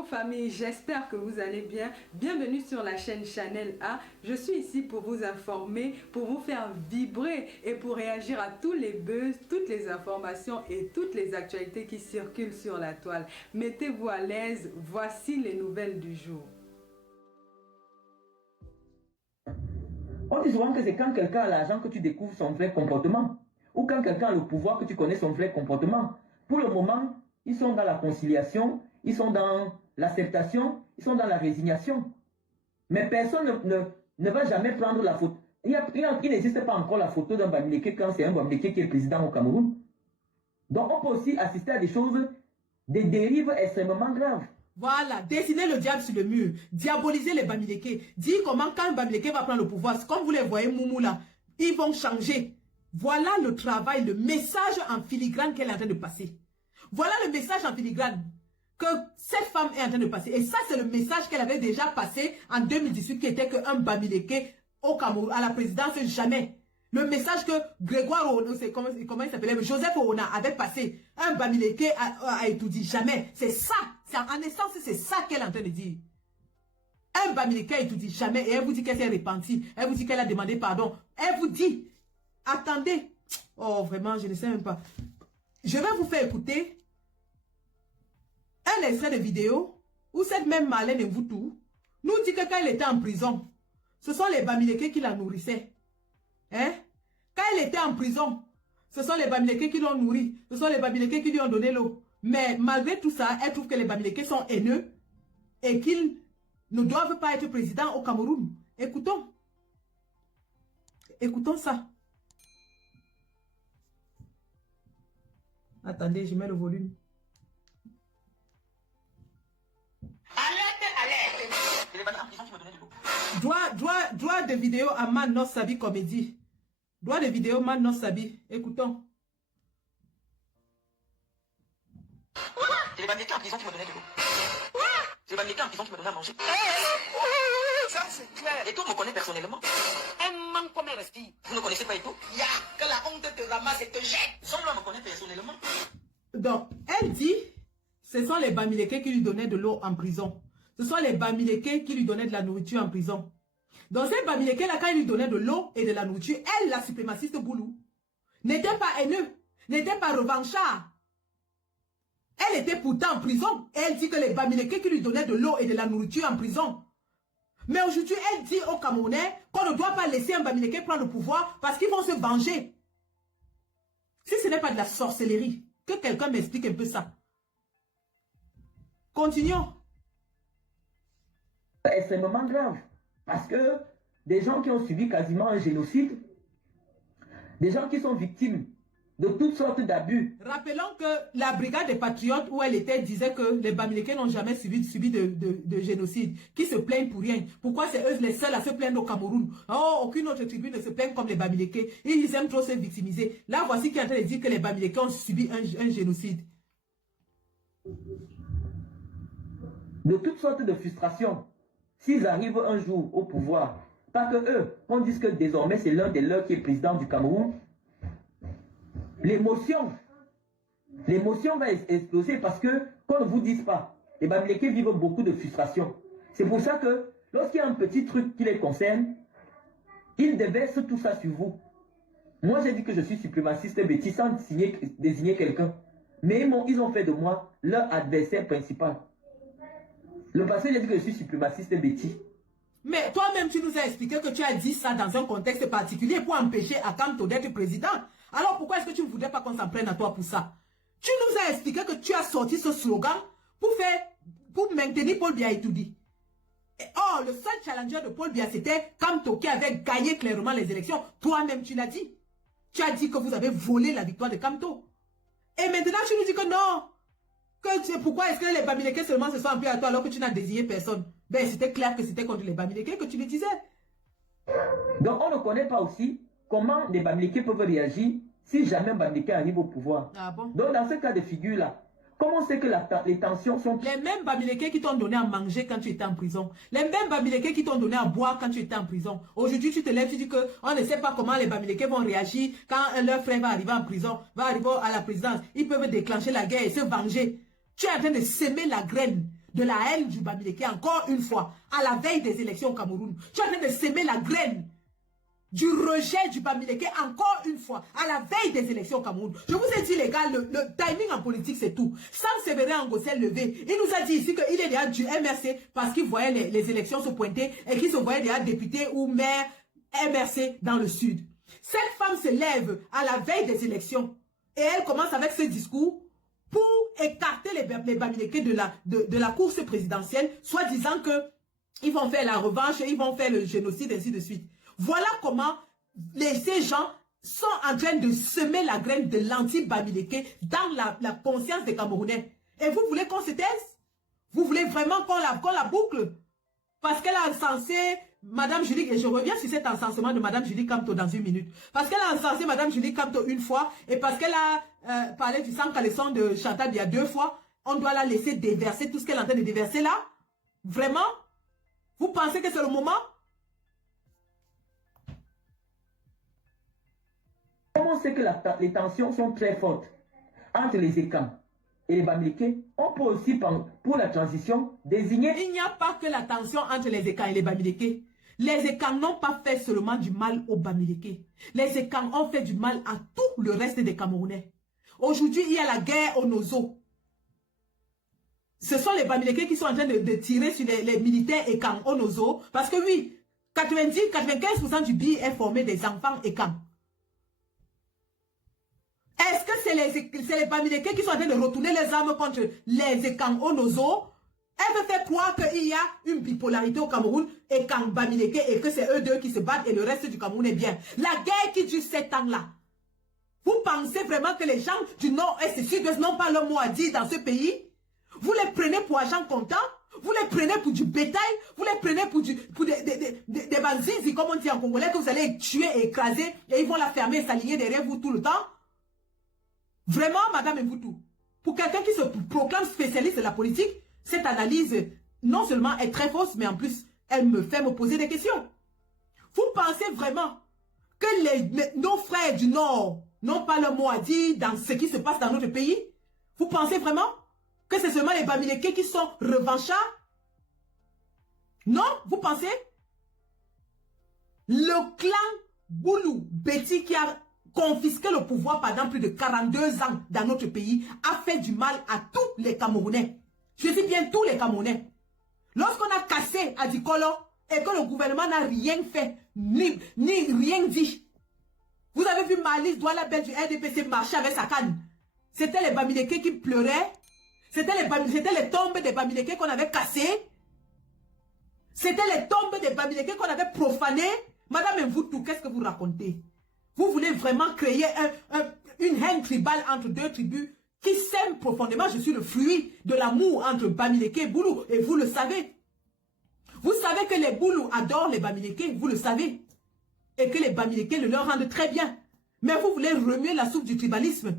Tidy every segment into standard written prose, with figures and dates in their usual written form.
Bonjour famille, j'espère que vous allez bien. Bienvenue sur la chaîne Channel A. Je suis ici pour vous informer, pour vous faire vibrer et pour réagir à tous les buzz, toutes les informations et toutes les actualités qui circulent sur la toile. Mettez-vous à l'aise, voici les nouvelles du jour. On dit souvent que c'est quand quelqu'un a l'argent que tu découvres son vrai comportement. Ou quand quelqu'un a le pouvoir que tu connais son vrai comportement. Pour le moment, ils sont dans la conciliation, ils sont dans l'acceptation, ils sont dans la résignation. Mais personne ne va jamais prendre la photo. Il n'existe pas encore la photo d'un Bamileke quand c'est un Bamileke qui est président au Cameroun. Donc on peut aussi assister à des choses, des dérives extrêmement graves. Voilà, dessiner le diable sur le mur, diaboliser les Bamileke, dire comment quand un Bamileke va prendre le pouvoir, comme vous les voyez Moumou là, ils vont changer. Voilà le travail, le message en filigrane qu'elle est en train de passer. Voilà le message en filigrane que cette femme est en train de passer. Et ça, c'est le message qu'elle avait déjà passé en 2018, qui était qu'un Bamileke au Cameroun, à la présidence, jamais. Le message que Grégoire Oona, comment il s'appelait, Joseph Oona avait passé, un Bamileke a étudié, jamais. C'est ça. En essence, c'est ça qu'elle est en train de dire. Un Bamileke a étudié, jamais. Et elle vous dit qu'elle s'est repentie. Elle vous dit qu'elle a demandé pardon. Elle vous dit, attendez. Oh, vraiment, je ne sais même pas. Je vais vous faire écouter un extrait de vidéo où cette même Marlène Mvoutou nous dit que quand elle était en prison, ce sont les Bamileke qui la nourrissaient. Hein? Quand elle était en prison, ce sont les Bamileke qui l'ont nourrie. Ce sont les Bamileke qui lui ont donné l'eau. Mais malgré tout ça, elle trouve que les Bamileke sont haineux et qu'ils ne doivent pas être présidents au Cameroun. Écoutons. Écoutons ça. Attendez, je mets le volume. Droit de vidéo à Man No Sabi Comédie. Droit de vidéo Man No Sabi. Écoutons. C'est les Bamileke en prison qui me donnaient de l'eau. C'est les Bamileke en prison qui me donnaient à manger. Ça c'est clair. Et toi, me connais personnellement. Un manque comme elle respire. Vous ne connaissez pas Eto? Ya, que la honte te ramasse et te jette. Semble me connaître personnellement. Donc, elle dit, ce sont les Bamileke qui lui donnaient de l'eau en prison. Ce sont les Bamileke qui lui donnaient de la nourriture en prison. Donc, ces Bamileke là, quand il lui donnait de l'eau et de la nourriture, elle, la suprémaciste Boulou, n'était pas haineux, n'était pas revanchard. Elle était pourtant en prison. Et elle dit que les Bamileke qui lui donnaient de l'eau et de la nourriture en prison. Mais aujourd'hui, elle dit aux Camerounais qu'on ne doit pas laisser un Bamileke prendre le pouvoir parce qu'ils vont se venger. Si ce n'est pas de la sorcellerie, que quelqu'un m'explique un peu ça. Continuons. C'est extrêmement grave. Parce que des gens qui ont subi quasiment un génocide, des gens qui sont victimes de toutes sortes d'abus. Rappelons que la brigade des patriotes où elle était disait que les Bamileke n'ont jamais subi de génocide, qui se plaignent pour rien. Pourquoi c'est eux les seuls à se plaindre au Cameroun? Oh, aucune autre tribu ne se plaint comme les Bamileke. Ils aiment trop se victimiser. Là, voici qui est en train de dire que les Bamileke ont subi un génocide. De toutes sortes de frustrations. S'ils arrivent un jour au pouvoir, pas que eux, qu'on dise que désormais c'est l'un des leurs qui est président du Cameroun, l'émotion va exploser parce que, qu'on ne vous dise pas, les Bamileke vivent beaucoup de frustration. C'est pour ça que, lorsqu'il y a un petit truc qui les concerne, ils déversent tout ça sur vous. Moi, j'ai dit que je suis suprémaciste Betty sans désigner quelqu'un. Mais ils ont fait de moi leur adversaire principal. Le passé, j'ai dit que je suis suprémaciste Betty. Mais toi-même, tu nous as expliqué que tu as dit ça dans un contexte particulier pour empêcher Akanto d'être président. Alors pourquoi est-ce que tu ne voudrais pas qu'on s'en prenne à toi pour ça? Tu nous as expliqué que tu as sorti ce slogan pour maintenir Paul Biya Etoudi. Oh, le seul challenger de Paul Biya, c'était Kamto qui avait gagné clairement les élections. Toi-même, tu l'as dit. Tu as dit que vous avez volé la victoire de Kamto. Et maintenant, tu nous dis que non. Pourquoi est-ce que les Bamileke seulement se sont appuyés à toi alors que tu n'as désigné personne? Ben, c'était clair que c'était contre les Bamileke que tu le disais. Donc, on ne connaît pas aussi comment les Bamileke peuvent réagir si jamais un Bamileke arrive au pouvoir. Ah bon? Donc, dans ce cas de figure-là, comment c'est que les tensions sont... Les mêmes Bamileke qui t'ont donné à manger quand tu étais en prison. Les mêmes Bamileke qui t'ont donné à boire quand tu étais en prison. Aujourd'hui, tu te lèves, tu dis que on ne sait pas comment les Bamileke vont réagir quand leur frère va arriver en prison, va arriver à la présidence. Ils peuvent déclencher la guerre et se venger. Tu es en train de s'aimer la graine de la haine du Bamileke, encore une fois, à la veille des élections au Cameroun. Tu es en train de s'aimer la graine du rejet du Bamileke, encore une fois, à la veille des élections au Cameroun. Je vous ai dit, les gars, le timing en politique, c'est tout. Sam Sévérin Ngossel levé, il nous a dit ici qu'il est déjà du MRC parce qu'il voyait les élections se pointer et qu'il se voyait déjà député ou maire MRC dans le sud. Cette femme se lève à la veille des élections et elle commence avec ce discours pour écarter les Bamileke de la course présidentielle, soit disant qu'ils vont faire la revanche, ils vont faire le génocide, ainsi de suite. Voilà comment ces gens sont en train de semer la graine de l'anti-Bamileke dans la conscience des Camerounais. Et vous voulez qu'on se taise? Vous voulez vraiment qu'on la boucle? Parce qu'elle a encensé Madame Julie, et je reviens sur cet encensement de Madame Julie Kamto dans une minute. Parce qu'elle a encensé Madame Julie Kamto une fois, et parce qu'elle a parlé du sang caleçon de Chantal il y a 2 fois, on doit la laisser déverser tout ce qu'elle est en train de déverser là? Vraiment? Vous pensez que c'est le moment? Comment c'est que les tensions sont très fortes entre les Ekans et les Bamileke? On peut aussi, pour la transition, désigner... Il n'y a pas que la tension entre les Ekans et les Bamileke. Les Ekans n'ont pas fait seulement du mal aux Bamileke. Les Ekans ont fait du mal à tout le reste des Camerounais. Aujourd'hui, il y a la guerre au Nozo. Ce sont les Bamileke qui sont en train de tirer sur les militaires Ekans au Nozo. Parce que oui, 90-95% du billet est formé des enfants Ekans. Est-ce que c'est les Bamileke qui sont en train de retourner les armes contre les Ekans au Nozo? Elle veut faire croire qu'il y a une bipolarité au Cameroun, Ekans Bamileke, et que c'est eux deux qui se battent et le reste du Cameroun est bien. La guerre qui dure 7 ans là. Vous pensez vraiment que les gens du Nord-Est et Sud-Ouest n'ont pas leur mot à dire dans ce pays? Vous les prenez pour agents comptants? Vous les prenez pour du bétail? Vous les prenez pour des banzizi, comme on dit en congolais, que vous allez tuer et écraser et ils vont la fermer et s'aligner derrière vous tout le temps? Vraiment, Madame Mboutou, pour quelqu'un qui se proclame spécialiste de la politique, cette analyse, non seulement est très fausse, mais en plus, elle me fait me poser des questions. Vous pensez vraiment que nos frères du Nord n'ont pas le mot à dire dans ce qui se passe dans notre pays? Vous pensez vraiment que c'est seulement les Bamileke qui sont revanchards? Non, vous pensez? Le clan Boulou Betty qui a confisqué le pouvoir pendant plus de 42 ans dans notre pays a fait du mal à tous les Camerounais. Je dis bien tous les Camerounais. Lorsqu'on a cassé Adikolo et que le gouvernement n'a rien fait, ni rien dit. Vous avez vu Malice Douala Belle du RDPC marcher avec sa canne. C'était les Bamileke qui pleuraient. C'était les tombes des Bamileke qu'on avait cassées. C'était les tombes des Bamileke qu'on avait profanées. Madame Mboutou, qu'est-ce que vous racontez? Vous voulez vraiment créer une haine tribale entre deux tribus qui s'aiment profondément. Je suis le fruit de l'amour entre Bamileke et Boulou. Et vous le savez. Vous savez que les Boulous adorent les Bamileke. Vous le savez. Et que les Bamileke le leur rendent très bien. Mais vous voulez remuer la soupe du tribalisme.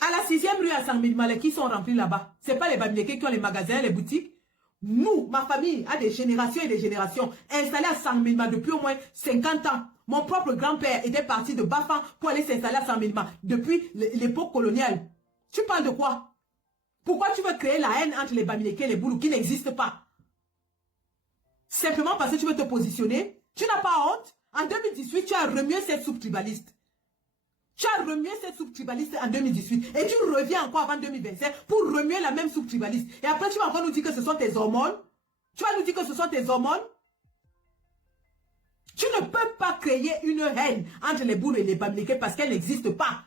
À la 6e rue à Saint-Milmale, qui sont remplis là-bas? Ce n'est pas les Bamileke qui ont les magasins, les boutiques. Nous, ma famille, a des générations et des générations installées à Saint-Milmale depuis au moins 50 ans. Mon propre grand-père était parti de Bafan pour aller s'installer à Saint-Milmale depuis l'époque coloniale. Tu parles de quoi? Pourquoi tu veux créer la haine entre les Bamileke et les Boulous qui n'existent pas? Simplement parce que tu veux te positionner? Tu n'as pas honte? En 2018, tu as remué cette soupe tribaliste. Tu as remué cette soupe tribaliste en 2018. Et tu reviens encore avant 2025 pour remuer la même soupe tribaliste. Et après, tu vas encore nous dire que ce sont tes hormones. Tu vas nous dire que ce sont tes hormones. Tu ne peux pas créer une haine entre les Boulous et les Bamileke parce qu'elle n'existe pas.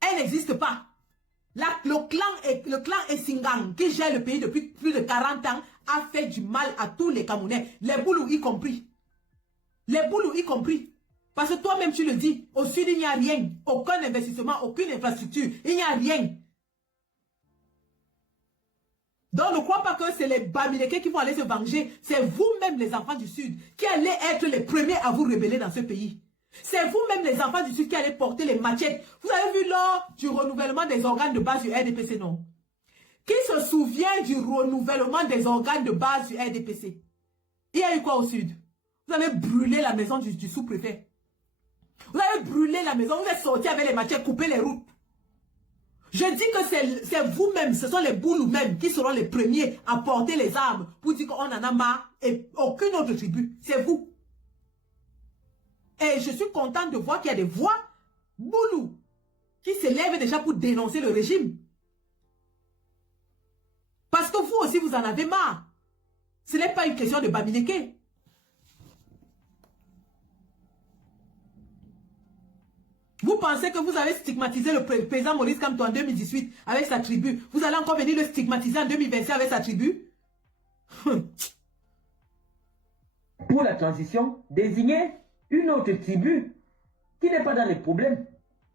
Elle n'existe pas. Le clan Essingang, qui gère le pays depuis plus de 40 ans, a fait du mal à tous les Camerounais. Les Boulous y compris. Les Boulous y compris. Parce que toi-même tu le dis, au sud il n'y a rien. Aucun investissement, aucune infrastructure. Il n'y a rien. Donc ne crois pas que c'est les Bamileke qui vont aller se venger. C'est vous-même les enfants du Sud qui allez être les premiers à vous rebeller dans ce pays. C'est vous-même les enfants du Sud qui allez porter les machettes. Vous avez vu lors du renouvellement des organes de base du RDPC, non? Qui se souvient du renouvellement des organes de base du RDPC? Il y a eu quoi au Sud? Vous avez brûlé la maison du sous-préfet. Vous avez brûlé la maison, vous êtes sorti avec les machettes, coupé les routes. Je dis que c'est vous-même, ce sont les Boulous même qui seront les premiers à porter les armes pour dire qu'on en a marre et aucune autre tribu. C'est vous. Et je suis contente de voir qu'il y a des voix Boulous qui s'élèvent déjà pour dénoncer le régime. Parce que vous aussi, vous en avez marre. Ce n'est pas une question de Bamileke. Vous pensez que vous avez stigmatisé le président Maurice Kamto en 2018 avec sa tribu. Vous allez encore venir le stigmatiser en 2025 avec sa tribu? Pour la transition, désigner une autre tribu qui n'est pas dans les problèmes.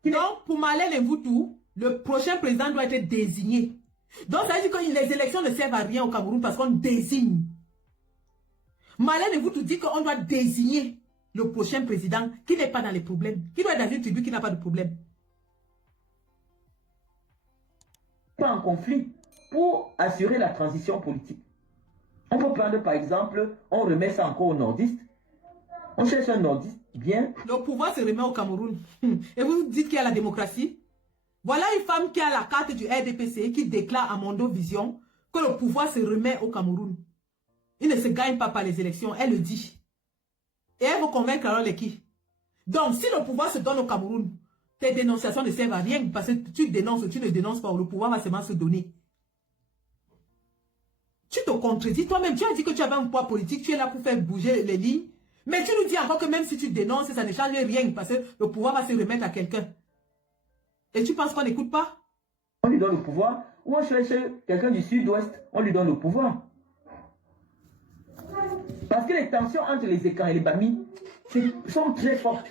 Donc, pour Marlène Mvoutou, le prochain président doit être désigné. Donc, ça veut dire que les élections ne servent à rien au Cameroun parce qu'on désigne. Marlène Mvoutou dit qu'on doit désigner le prochain président qui n'est pas dans les problèmes, qui doit être dans une tribu qui n'a pas de problème. Pas en conflit pour assurer la transition politique. On peut prendre par exemple, on remet ça encore aux nordistes. On cherche un nordiste bien. Le pouvoir se remet au Cameroun. Et vous dites qu'il y a la démocratie. Voilà une femme qui a la carte du RDPC qui déclare à Mondo Vision que le pouvoir se remet au Cameroun. Il ne se gagne pas par les élections, elle le dit. Et elle veut convaincre alors les qui. Donc, si le pouvoir se donne au Cameroun, tes dénonciations ne servent à rien parce que tu dénonces ou tu ne dénonces pas, le pouvoir va seulement se donner. Tu te contredis toi-même. Tu as dit que tu avais un poids politique, tu es là pour faire bouger les lignes. Mais tu nous dis encore que même si tu dénonces, ça ne change rien parce que le pouvoir va se remettre à quelqu'un. Et tu penses qu'on n'écoute pas? On lui donne le pouvoir. Ou on cherche quelqu'un du sud-ouest, on lui donne le pouvoir. Parce que les tensions entre les Ekans et les Bami sont très fortes.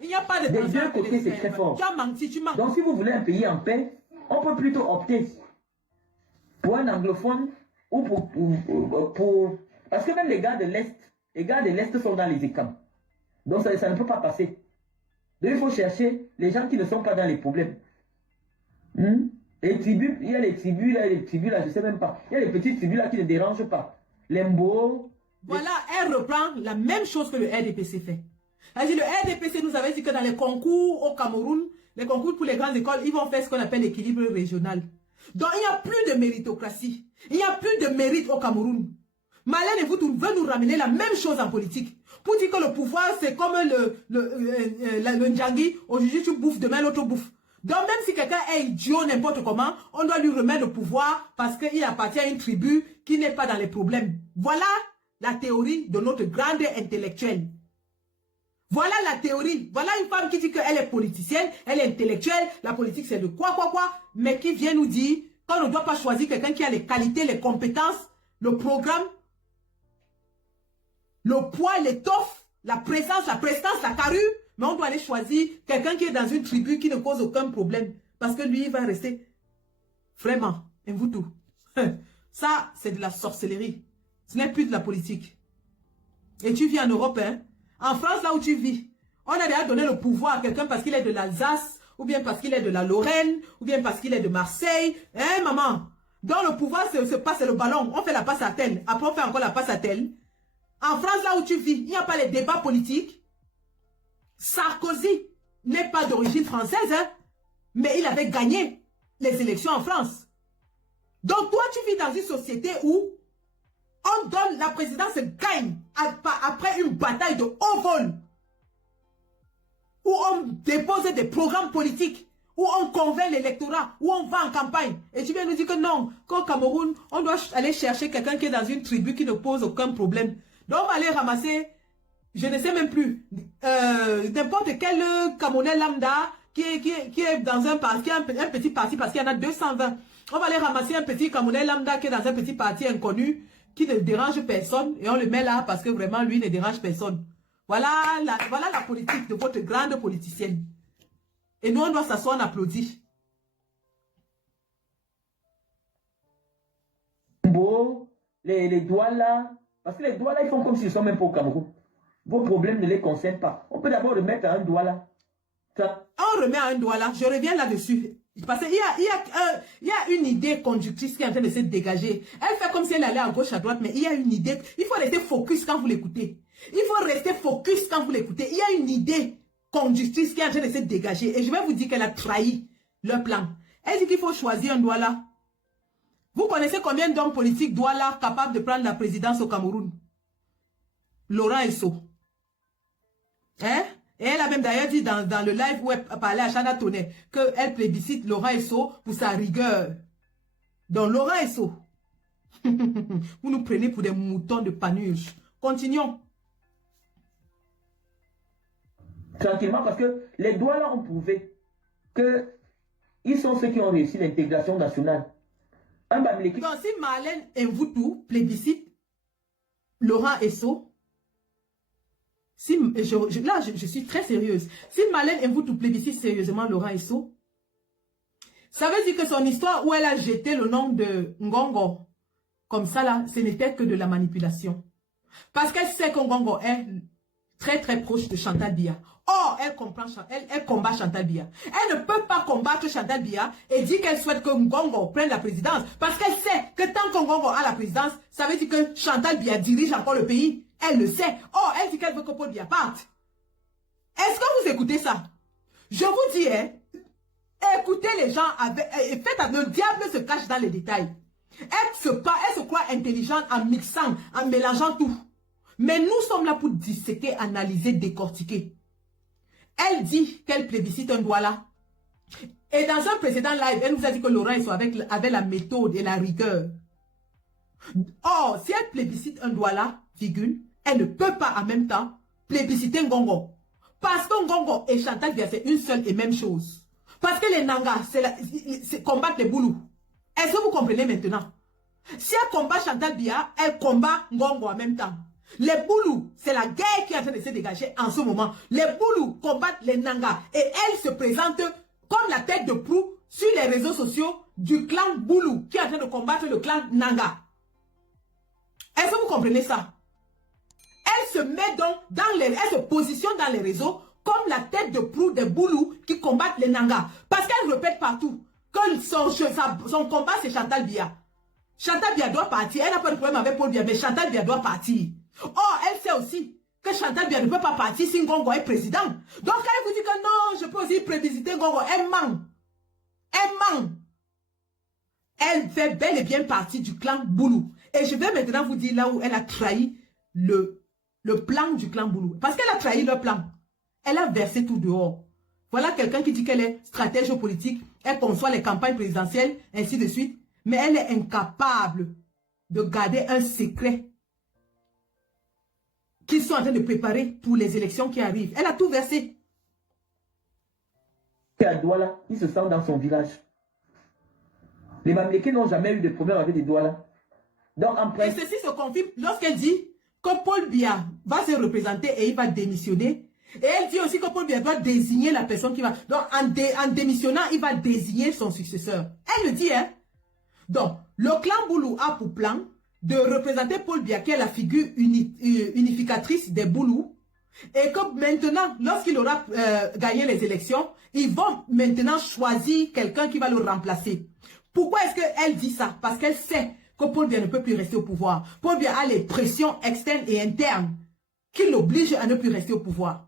Il n'y a pas de Des tension deux entre côtés, les c'est très fort. Tu as menti, tu mens. Donc si vous voulez un pays en paix, on peut plutôt opter pour un anglophone ou pour... Parce que même les gars de l'Est sont dans les Ekans. Donc ça ne peut pas passer. Donc il faut chercher les gens qui ne sont pas dans les problèmes. Les tribus, il y a les tribus là, je ne sais même pas. Il y a les petites tribus là qui ne dérangent pas. Lembo. Voilà, elle reprend la même chose que le RDPC fait. Elle dit, le RDPC nous avait dit que dans les concours au Cameroun, les concours pour les grandes écoles, ils vont faire ce qu'on appelle l'équilibre régional. Donc il n'y a plus de méritocratie. Il n'y a plus de mérite au Cameroun. Marlène Mvoutou veut nous ramener la même chose en politique. Pour dire que le pouvoir, c'est comme le Ndjangi. Aujourd'hui, tu bouffes, demain, l'autre bouffe. Donc, même si quelqu'un est idiot, n'importe comment, on doit lui remettre le pouvoir parce qu'il appartient à une tribu qui n'est pas dans les problèmes. Voilà la théorie de notre grande intellectuelle. Voilà la théorie. Voilà une femme qui dit qu'elle est politicienne, elle est intellectuelle, la politique c'est de quoi, mais qui vient nous dire qu'on ne doit pas choisir quelqu'un qui a les qualités, les compétences, le programme, le poids, l'étoffe, la présence, la prestance, la carrure, mais on doit aller choisir quelqu'un qui est dans une tribu qui ne cause aucun problème. Parce que lui, il va rester. Vraiment, Mvoutou. Ça, c'est de la sorcellerie. Ce n'est plus de la politique. Et tu vis en Europe, hein? En France, là où tu vis, on a déjà donné le pouvoir à quelqu'un parce qu'il est de l'Alsace, ou bien parce qu'il est de la Lorraine, ou bien parce qu'il est de Marseille. Hein, maman? Donc le pouvoir, c'est le ballon. On fait la passe à tel. Après, on fait encore la passe à tel. En France, là où tu vis, il n'y a pas les débats politiques. Sarkozy n'est pas d'origine française, hein, mais il avait gagné les élections en France. Donc toi, tu vis dans une société où on donne, la présidence gagne après une bataille de haut vol, où on dépose des programmes politiques, où on convainc l'électorat, où on va en campagne. Et tu viens nous dire que non, qu'au Cameroun, on doit aller chercher quelqu'un qui est dans une tribu qui ne pose aucun problème. Donc on va aller ramasser, je ne sais même plus, n'importe quel Camerounais lambda qui est dans un parti, un petit parti, parce qu'il y en a 220. On va aller ramasser un petit Camerounais lambda qui est dans un petit parti inconnu, qui ne dérange personne, et on le met là parce que vraiment lui ne dérange personne. Voilà la politique de votre grande politicienne. Et nous on doit s'asseoir, on applaudit. Bon, les doigts là, parce que les doigts là, ils font comme s'ils ne sont même pas au Cameroun. Vos problèmes ne les concernent pas. On peut d'abord remettre à un doigt là. Ça. On remet à un doigt là, je reviens là-dessus. Parce qu'il y a une idée conductrice qui est en train de se dégager. Elle fait comme si elle allait à gauche, à droite, mais il y a une idée. Il faut rester focus quand vous l'écoutez. Il faut rester focus quand vous l'écoutez. Il y a une idée conductrice qui est en train de se dégager. Et je vais vous dire qu'elle a trahi leur plan. Elle dit qu'il faut choisir un Douala. Vous connaissez combien d'hommes politiques Douala capables de prendre la présidence au Cameroun? Laurent Esso. Hein? Et elle a même d'ailleurs dit dans le live où elle parlait à Chana Tonnet qu'elle plébiscite Laurent Esso pour sa rigueur. Donc Laurent Esso, vous nous prenez pour des moutons de Panurge. Continuons. Tranquillement, parce que les Douala ont prouvé qu'ils sont ceux qui ont réussi l'intégration nationale. Un Bamileke. Donc si Marlène Mvoutou plébiscite Laurent Esso, si, je suis très sérieuse. Si Marlène Mvoutou plébiscite sérieusement Laurent Esso, ça veut dire que son histoire où elle a jeté le nom de Ngongo, comme ça là, ce n'était que de la manipulation. Parce qu'elle sait que Ngongo est très très proche de Chantal Biya. Or, elle combat Chantal Biya. Elle ne peut pas combattre Chantal Biya et dire qu'elle souhaite que Ngongo prenne la présidence. Parce qu'elle sait que tant que Ngongo a la présidence, ça veut dire que Chantal Biya dirige encore le pays. Elle le sait. Or, elle dit qu'elle veut que Paul Biya parte. Est-ce que vous écoutez ça? Je vous dis, hein, écoutez les gens, le diable se cache dans les détails. Elle se croit intelligente en mixant, en mélangeant tout. Mais nous sommes là pour disséquer, analyser, décortiquer. Elle dit qu'elle plébiscite un Douala. Et dans un précédent live, elle nous a dit que Laurent est avec la méthode et la rigueur. Or, si elle plébiscite un Douala, figure, elle ne peut pas en même temps plébisciter Ngongo. Parce que Ngongo et Chantal Biya, c'est une seule et même chose. Parce que les Nangas, c'est combattre les Boulous. Est-ce que vous comprenez maintenant? Si elle combat Chantal Biya, elle combat Ngongo en même temps. Les Boulous, c'est la guerre qui est en train de se dégager en ce moment. Les Boulous combattent les Nangas et elle se présente comme la tête de proue sur les réseaux sociaux du clan Boulou qui est en train de combattre le clan Nanga. Est-ce que vous comprenez ça? Elle se met donc elle se positionne dans les réseaux comme la tête de proue des Boulous qui combattent les Nangas. Parce qu'elle répète partout que son combat c'est Chantal Biya. Chantal Biya doit partir. Elle n'a pas de problème avec Paul Biya, mais Chantal Biya doit partir. Or, elle sait aussi que Chantal Biya ne peut pas partir si Ngongo est président. Donc, elle vous dit que non, je peux aussi prévisiter Ngongo. Elle ment. Elle ment. Elle fait bel et bien partie du clan Boulou. Et je vais maintenant vous dire là où elle a trahi le plan du clan Boulou. Parce qu'elle a trahi le plan. Elle a versé tout dehors. Voilà quelqu'un qui dit qu'elle est stratège politique. Elle conçoit les campagnes présidentielles, ainsi de suite. Mais elle est incapable de garder un secret qu'ils sont en train de préparer pour les élections qui arrivent. Elle a tout versé. À Douala, il se sent dans son village. Les Bamileke n'ont jamais eu de problème avec les Douala. Donc, et ceci se confirme lorsqu'elle dit que Paul Biya va se représenter et il va démissionner. Et elle dit aussi que Paul Biya doit désigner la personne qui va... Donc, en démissionnant, il va désigner son successeur. Elle le dit, hein. Donc, le clan Boulou a pour plan de représenter Paul Biya, qui est la figure unificatrice des Boulous. Et que maintenant, lorsqu'il aura gagné les élections, ils vont maintenant choisir quelqu'un qui va le remplacer. Pourquoi est-ce qu'elle dit ça? Parce qu'elle sait que Paul Biya ne peut plus rester au pouvoir. Paul Biya a les pressions externes et internes qui l'obligent à ne plus rester au pouvoir.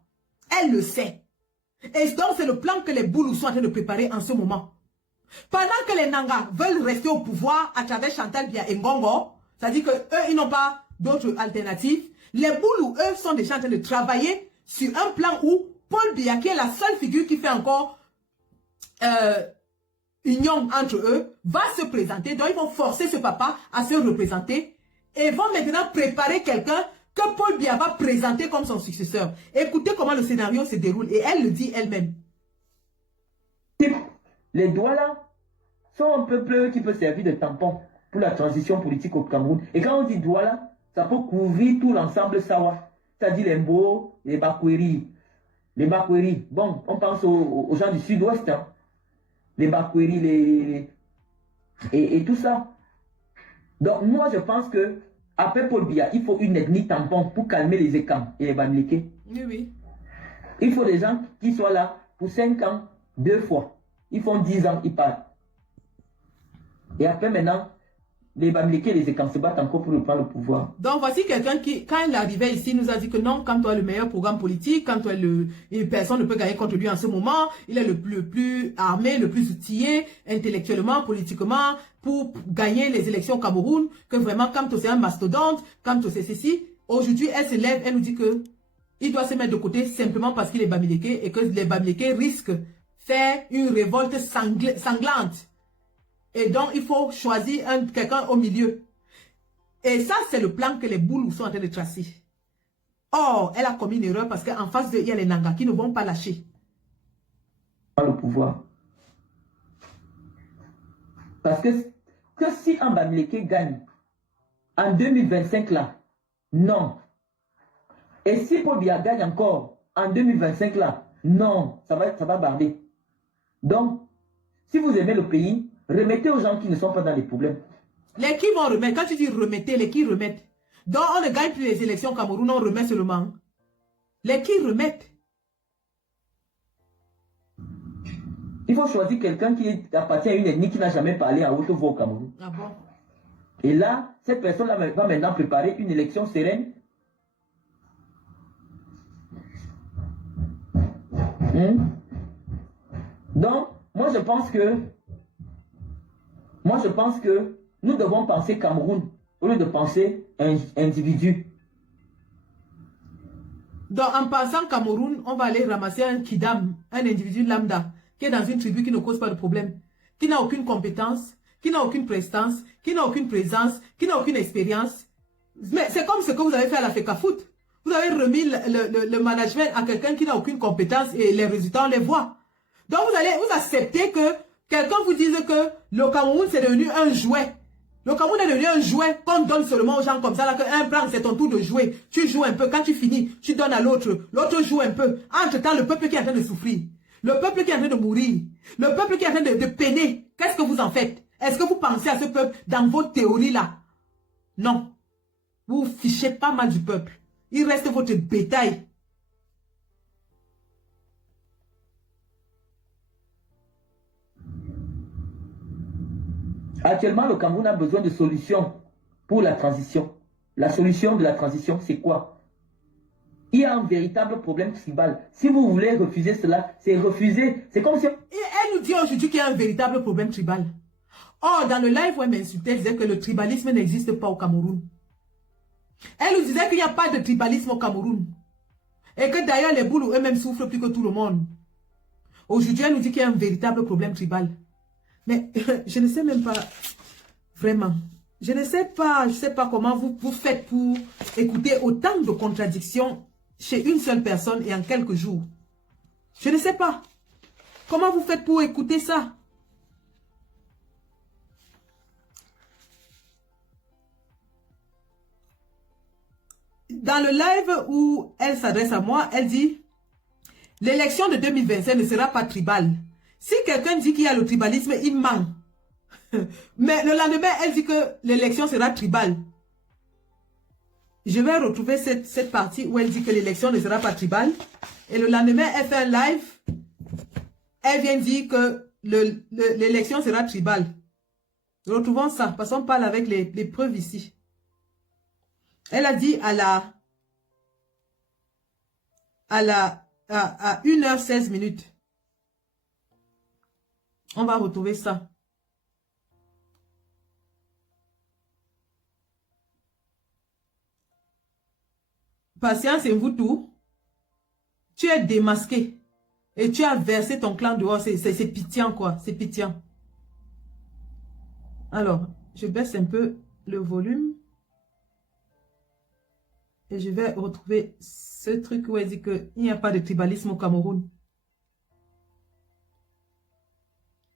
Elle le sait. Et donc, c'est le plan que les Boulous sont en train de préparer en ce moment. Pendant que les Nangas veulent rester au pouvoir à travers Chantal Biya et Ngongo, c'est-à-dire qu'eux, ils n'ont pas d'autres alternatives, les Boulous, eux, sont déjà en train de travailler sur un plan où Paul Biya, qui est la seule figure qui fait encore union entre eux, va se présenter. Donc, ils vont forcer ce papa à se représenter et vont maintenant préparer quelqu'un que Paul Biya va présenter comme son successeur. Écoutez comment le scénario se déroule et elle le dit elle-même. Les Douala sont un peuple qui peut servir de tampon pour la transition politique au Cameroun. Et quand on dit Douala, ça peut couvrir tout l'ensemble Sawa. C'est-à-dire les Mbo, les Bakweri. Les Bakweri, bon, on pense aux gens du sud-ouest. Hein. Les Bakweri, et tout ça. Donc moi je pense que après Paul Biya, il faut une ethnie tampon pour calmer les Ekam et les Bamileke. Oui, oui. Il faut des gens qui soient là pour 5 ans, 2 fois. Ils font 10 ans, ils partent. Et après maintenant, les Bamileke, les Ekans se battent encore pour reprendre le pouvoir. Donc voici quelqu'un qui, quand il arrivait ici, nous a dit que non, quand tu as le meilleur programme politique, quand tu as personne ne peut gagner contre lui en ce moment, il est le plus armé, le plus outillé, intellectuellement, politiquement, pour gagner les élections au Cameroun, que vraiment, quand c'est un mastodonte, quand c'est ceci, aujourd'hui, elle se lève, elle nous dit que il doit se mettre de côté simplement parce qu'il est Bamileke et que les Bamileke risquent de faire une révolte sanglante. Et donc, il faut choisir quelqu'un au milieu. Et ça, c'est le plan que les boules sont en train de tracer. Or, elle a commis une erreur parce qu'en face d'eux, il y a les Nangas qui ne vont pas lâcher. Le pouvoir. Parce que si un Bamileke gagne en 2025 là, non. Et si Paul Biya gagne encore en 2025 là, non, ça va barder. Donc, si vous aimez le pays, remettez aux gens qui ne sont pas dans les problèmes. Les qui vont remettre, quand tu dis remettez, les qui remettent. Donc on ne gagne plus les élections au Cameroun, on remet seulement. Les qui remettent. Il faut choisir quelqu'un qui appartient à une ethnie qui n'a jamais parlé à haute voix au Cameroun. Ah bon? Et là, cette personne-là va maintenant préparer une élection sereine. Donc, moi je pense que nous devons penser Cameroun au lieu de penser individu. Donc, en pensant Cameroun, on va aller ramasser un kidam, un individu lambda, qui est dans une tribu qui ne cause pas de problème, qui n'a aucune compétence, qui n'a aucune prestance, qui n'a aucune présence, qui n'a aucune expérience. Mais c'est comme ce que vous avez fait à la FECAFOOT. Vous avez remis le management à quelqu'un qui n'a aucune compétence et les résultats, on les voit. Donc, vous acceptez que quelqu'un vous dise que le Cameroun, c'est devenu un jouet. Le Cameroun est devenu un jouet qu'on donne seulement aux gens comme ça, là, qu'un plan, c'est ton tour de jouer. Tu joues un peu, quand tu finis, tu donnes à l'autre. L'autre joue un peu. Entre-temps, le peuple qui est en train de souffrir, le peuple qui est en train de mourir, le peuple qui est en train de peiner, qu'est-ce que vous en faites? Est-ce que vous pensez à ce peuple dans vos théories-là? Non. Vous vous fichez pas mal du peuple. Il reste votre bétail. Actuellement, le Cameroun a besoin de solutions pour la transition. La solution de la transition, c'est quoi? Il y a un véritable problème tribal. Si vous voulez refuser cela, c'est refuser. C'est comme si... Elle nous dit aujourd'hui qu'il y a un véritable problème tribal. Or, dans le live où elle m'insultait, elle disait que le tribalisme n'existe pas au Cameroun. Elle nous disait qu'il n'y a pas de tribalisme au Cameroun. Et que d'ailleurs, les boules eux-mêmes souffrent plus que tout le monde. Aujourd'hui, elle nous dit qu'il y a un véritable problème tribal. Mais je ne sais même pas, vraiment. Je ne sais pas comment vous faites pour écouter autant de contradictions chez une seule personne et en quelques jours. Je ne sais pas. Comment vous faites pour écouter ça? Dans le live où elle s'adresse à moi, elle dit « L'élection de 2025 ne sera pas tribale. Si quelqu'un dit qu'il y a le tribalisme, il ment. Mais le lendemain, elle dit que l'élection sera tribale. » Je vais retrouver cette partie où elle dit que l'élection ne sera pas tribale. Et le lendemain, elle fait un live. Elle vient dire que l'élection sera tribale. Retrouvons ça, parce qu'on parle avec les preuves ici. Elle a dit à 1h16. On va retrouver ça. Patience et vous tout. Tu es démasqué. Et tu as versé ton clan dehors. C'est pitiant quoi. C'est pitiant. Alors, je baisse un peu le volume. Et je vais retrouver ce truc où elle dit qu'il n'y a pas de tribalisme au Cameroun.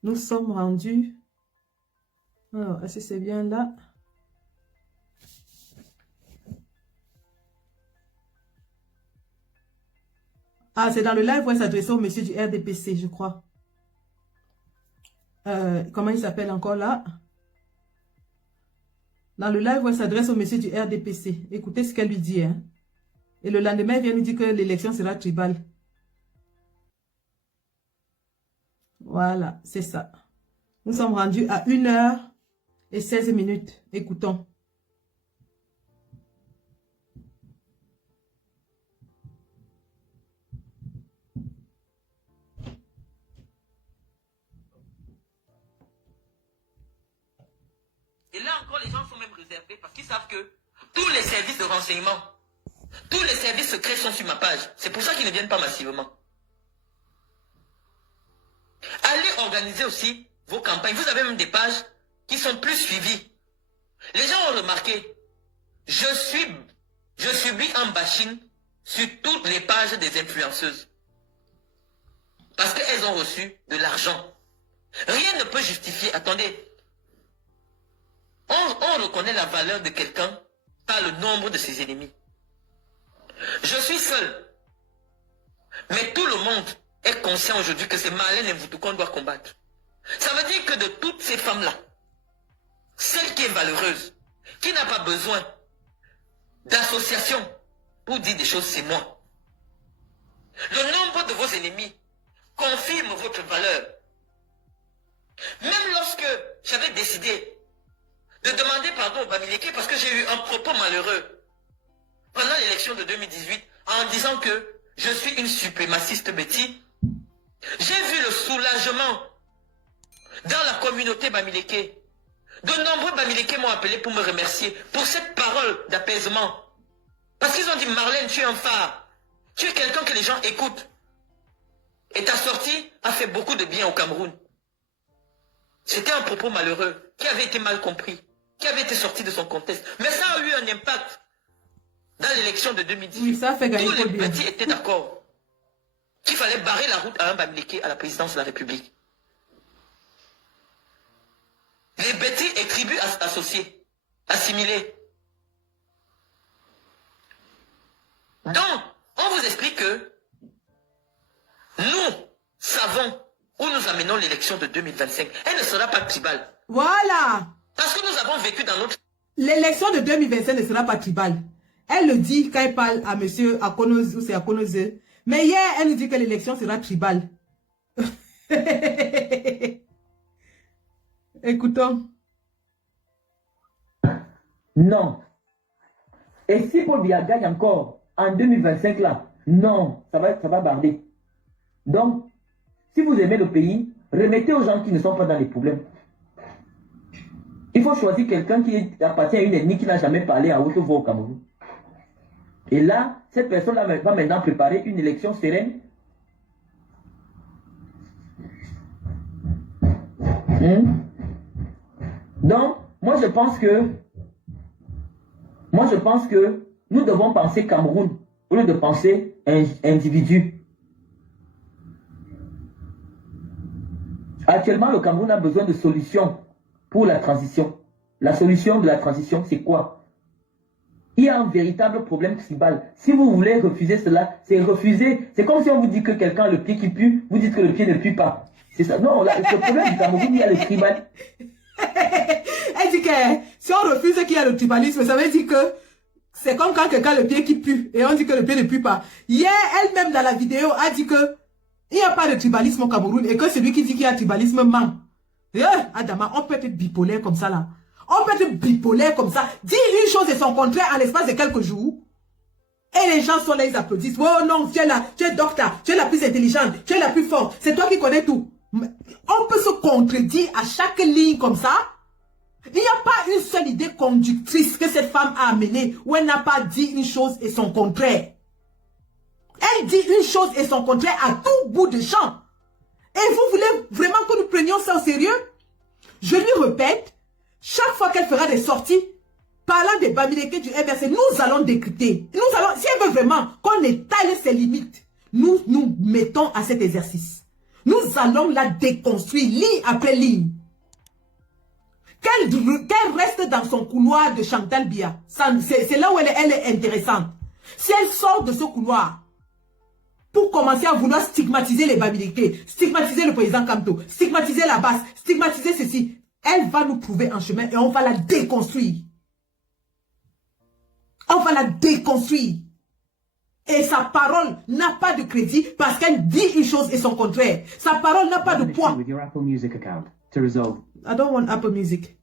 Nous sommes rendus. Alors, est-ce que c'est bien là? Ah, c'est dans le live où elle s'adressait au monsieur du RDPC, je crois. Comment il s'appelle encore là? Dans le live où elle s'adresse au monsieur du RDPC. Écoutez ce qu'elle lui dit. Hein. Et le lendemain, elle vient lui dire que l'élection sera tribale. Voilà, c'est ça. Nous sommes rendus à 1h et 16 minutes. Écoutons. Et là encore, les gens sont même réservés parce qu'ils savent que tous les services de renseignement, tous les services secrets sont sur ma page. C'est pour ça qu'ils ne viennent pas massivement. Allez organiser aussi vos campagnes. Vous avez même des pages qui sont plus suivies. Les gens ont remarqué, je subis un bashing sur toutes les pages des influenceuses. Parce qu'elles ont reçu de l'argent. Rien ne peut justifier, attendez, on reconnaît la valeur de quelqu'un par le nombre de ses ennemis. Je suis seul. Mais tout le monde est conscient aujourd'hui que c'est Marlène Mvutu qu'on doit combattre. Ça veut dire que de toutes ces femmes-là, celle qui est valeureuse, qui n'a pas besoin d'association pour dire des choses, c'est moi. Le nombre de vos ennemis confirme votre valeur. Même lorsque j'avais décidé de demander pardon au Bamileke parce que j'ai eu un propos malheureux pendant l'élection de 2018 en disant que je suis une suprémaciste Betty, j'ai vu le soulagement dans la communauté Bamileke. De nombreux Bamileke m'ont appelé pour me remercier pour cette parole d'apaisement. Parce qu'ils ont dit, Marlène, tu es un phare. Tu es quelqu'un que les gens écoutent. Et ta sortie a fait beaucoup de bien au Cameroun. C'était un propos malheureux qui avait été mal compris, qui avait été sorti de son contexte. Mais ça a eu un impact dans l'élection de 2018. Oui, ça fait gagner tous les trop bien. petits étaient d'accord qu'il fallait barrer la route à un Bamileke à la présidence de la République. Les bêtis et tribus associées, assimilées. Donc, on vous explique que nous savons où nous amenons l'élection de 2025. Elle ne sera pas tribale. Voilà. Parce que nous avons vécu dans notre... L'élection de 2025 ne sera pas tribale. Elle le dit quand elle parle à monsieur Akonoze ou c'est Akonoze. Mais hier, elle nous dit que l'élection sera tribale. Écoutons. Non. Et si Paul Biya gagne encore en 2025 là, non, ça va barder. Donc, si vous aimez le pays, remettez aux gens qui ne sont pas dans les problèmes. Il faut choisir quelqu'un qui appartient à une ethnie qui n'a jamais parlé à haute voix au Cameroun. Et là, cette personne-là va maintenant préparer une élection sereine. Donc, moi je pense que nous devons penser Cameroun au lieu de penser individu. Actuellement, le Cameroun a besoin de solutions pour la transition. La solution de la transition, c'est quoi? Il y a un véritable problème tribal. Si vous voulez refuser cela, c'est refuser. C'est comme si on vous dit que quelqu'un a le pied qui pue, vous dites que le pied ne pue pas. C'est ça. Non, le problème du Cameroun, il y a le tribal. Elle dit que si on refuse qu'il y a le tribalisme, ça veut dire que c'est comme quand quelqu'un a le pied qui pue et on dit que le pied ne pue pas. Hier, elle-même dans la vidéo a dit que il n'y a pas de tribalisme au Cameroun et que celui qui dit qu'il y a tribalisme ment. Adama, on peut être bipolaire comme ça là. On peut être bipolaire comme ça. Dire une chose et son contraire en l'espace de quelques jours. Et les gens sont là, ils applaudissent. Oh non, tu es là, tu es docteur, tu es la plus intelligente, tu es la plus forte. C'est toi qui connais tout. On peut se contredire à chaque ligne comme ça. Il n'y a pas une seule idée conductrice que cette femme a amenée où elle n'a pas dit une chose et son contraire. Elle dit une chose et son contraire à tout bout de champ. Et vous voulez vraiment que nous prenions ça au sérieux? Je lui répète, chaque fois qu'elle fera des sorties, parlant des Bamileke du MRC, nous allons décrypter. Nous allons, si elle veut vraiment qu'on étale ses limites, nous nous mettons à cet exercice. Nous allons la déconstruire ligne après ligne. Qu'elle reste dans son couloir de Chantal Biya. C'est là où elle est intéressante. Si elle sort de ce couloir pour commencer à vouloir stigmatiser les Bamileke, stigmatiser le président Kamto, stigmatiser la base, stigmatiser ceci, elle va nous trouver un chemin et on va la déconstruire. On va la déconstruire. Et sa parole n'a pas de crédit parce qu'elle dit une chose et son contraire. Sa parole n'a pas de poids. I don't want Apple Music.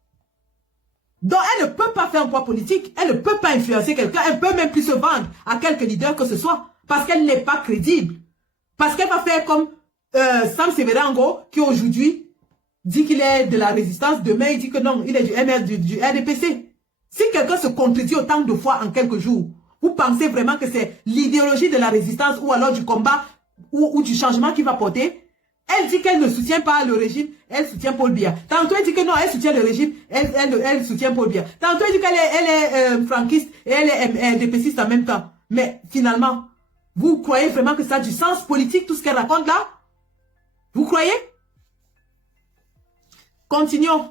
Donc, elle ne peut pas faire un poids politique. Elle ne peut pas influencer quelqu'un. Elle ne peut même plus se vendre à quelque leader que ce soit. Parce qu'elle n'est pas crédible. Parce qu'elle va faire comme Sam Severango, qui aujourd'hui dit qu'il est de la résistance. Demain, il dit que non, il est du ML, du RDPC. Si quelqu'un se contredit autant de fois en quelques jours, vous pensez vraiment que c'est l'idéologie de la résistance ou alors du combat ou du changement qui va porter? Elle dit qu'elle ne soutient pas le régime, elle soutient Paul Biya. Tantôt elle dit que non, elle soutient le régime, elle soutient Paul Biya. Tantôt elle dit qu'elle est franquiste et elle est DPCiste en même temps. Mais finalement, vous croyez vraiment que ça a du sens politique tout ce qu'elle raconte là? Vous croyez? Continuons.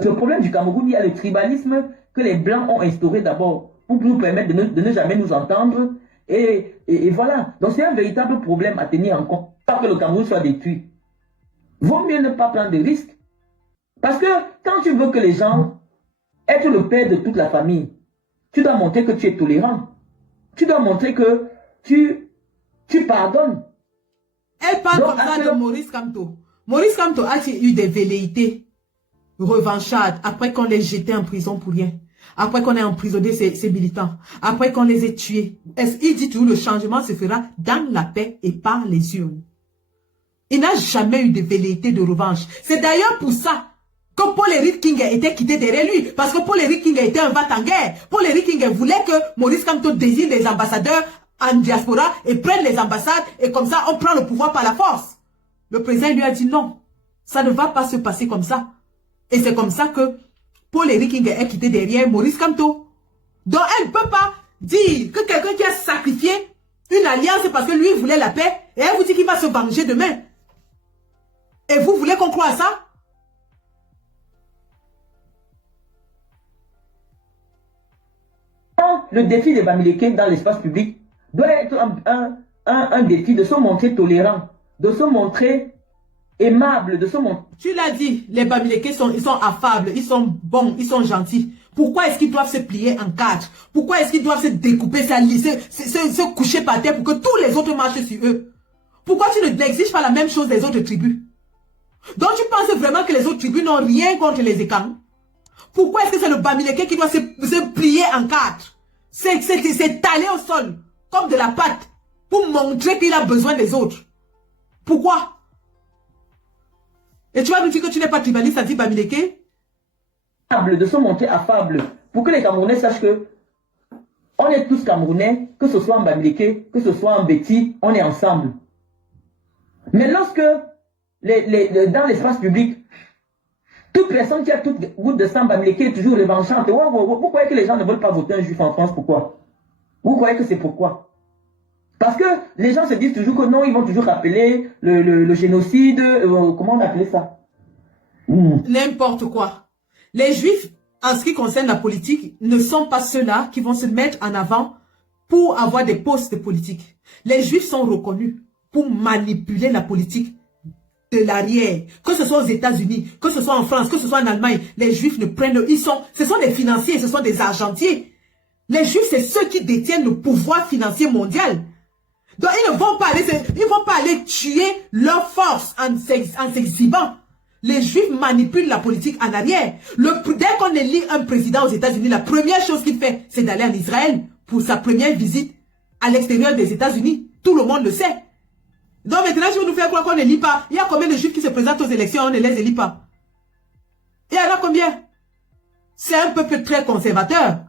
Le problème du Cameroun, il y a le tribalisme que les Blancs ont instauré d'abord pour nous permettre de ne jamais nous entendre. Et voilà. Donc c'est un véritable problème à tenir en compte. Pas que le Cameroun soit détruit. Vaut mieux ne pas prendre de risques. Parce que quand tu veux que les gens être le père de toute la famille, tu dois montrer que tu es tolérant. Tu dois montrer que tu pardonnes. Elle parle donc, comme ça de Maurice Kamto. Maurice Kamto a eu des velléités revanchardes après qu'on les jeté en prison pour rien. Après qu'on ait emprisonné ces militants. Après qu'on les ait tués. Il dit toujours le changement se fera dans la paix et par les urnes. Il n'a jamais eu de velléité de revanche. C'est d'ailleurs pour ça que Paul-Éric King a été quitté derrière lui. Parce que Paul-Éric King a été un va-t-en-guerre. Paul-Éric King voulait que Maurice Kamto désigne les ambassadeurs en diaspora et prenne les ambassades. Et comme ça, on prend le pouvoir par la force. Le président lui a dit non. Ça ne va pas se passer comme ça. Et c'est comme ça que Paul-Éric King est quitté derrière Maurice Kamto. Donc elle ne peut pas dire que quelqu'un qui a sacrifié une alliance parce que lui voulait la paix. Et elle vous dit qu'il va se venger demain. Et vous voulez qu'on croie à ça? Le défi des Bamileke dans l'espace public doit être un défi de se montrer tolérant, de se montrer aimable, de se montrer... Tu l'as dit, les Bamileke ils sont affables, ils sont bons, ils sont gentils. Pourquoi est-ce qu'ils doivent se plier en quatre? Pourquoi est-ce qu'ils doivent se découper, se coucher par terre pour que tous les autres marchent sur eux? Pourquoi tu n'exiges pas la même chose des autres tribus? Donc tu penses vraiment que les autres tribus n'ont rien contre les Ekans? Pourquoi est-ce que c'est le Bamileke qui doit se plier en quatre? C'est talé au sol, comme de la pâte, pour montrer qu'il a besoin des autres. Pourquoi? Et tu vas me dire que tu n'es pas tribaliste, ça dit Bamileke? De se montrer affable, pour que les Camerounais sachent que on est tous Camerounais, que ce soit en Bamileke, que ce soit en Betty, on est ensemble. Mais lorsque dans l'espace public, toute personne qui a toute goutte de sang Bamileke est toujours revanchante. Vous croyez que les gens ne veulent pas voter un juif en France? Pourquoi? Vous croyez que c'est pourquoi? Parce que les gens se disent toujours que non, ils vont toujours rappeler le génocide, comment on appelait ça? N'importe quoi. Les juifs, en ce qui concerne la politique, ne sont pas ceux-là qui vont se mettre en avant pour avoir des postes politiques. Les juifs sont reconnus pour manipuler la politique de l'arrière. Que ce soit aux États-Unis, que ce soit en France, que ce soit en Allemagne, les juifs ne prennent... ce sont des financiers, ce sont des argentiers. Les juifs, c'est ceux qui détiennent le pouvoir financier mondial. Donc, ils ne vont pas aller tuer leur force en s'exhibant. Les juifs manipulent la politique en arrière. Dès qu'on élit un président aux États-Unis, la première chose qu'il fait, c'est d'aller en Israël pour sa première visite à l'extérieur des États-Unis. Tout le monde le sait. Donc maintenant, je vais nous faire croire qu'on n'élit pas. Il y a combien de juifs qui se présentent aux élections, on ne les élit pas? Il y en a combien? C'est un peuple très conservateur.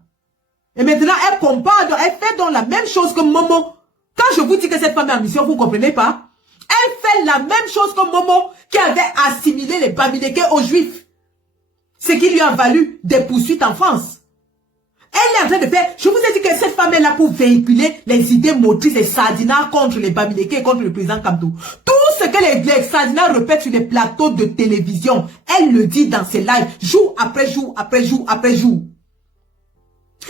Et maintenant, elle compare, elle fait donc la même chose que Momo. Quand je vous dis que cette femme est en mission, vous ne comprenez pas? Elle fait la même chose que Momo, qui avait assimilé les Bamileke aux Juifs. Ce qui lui a valu des poursuites en France. Elle est en train de faire... Je vous ai dit que cette femme est là pour véhiculer les idées motrices et sardinards contre les Bamileke et contre le président Kamto. Tout ce que les sardinards répètent sur les plateaux de télévision, elle le dit dans ses lives, jour après jour, après jour, après jour.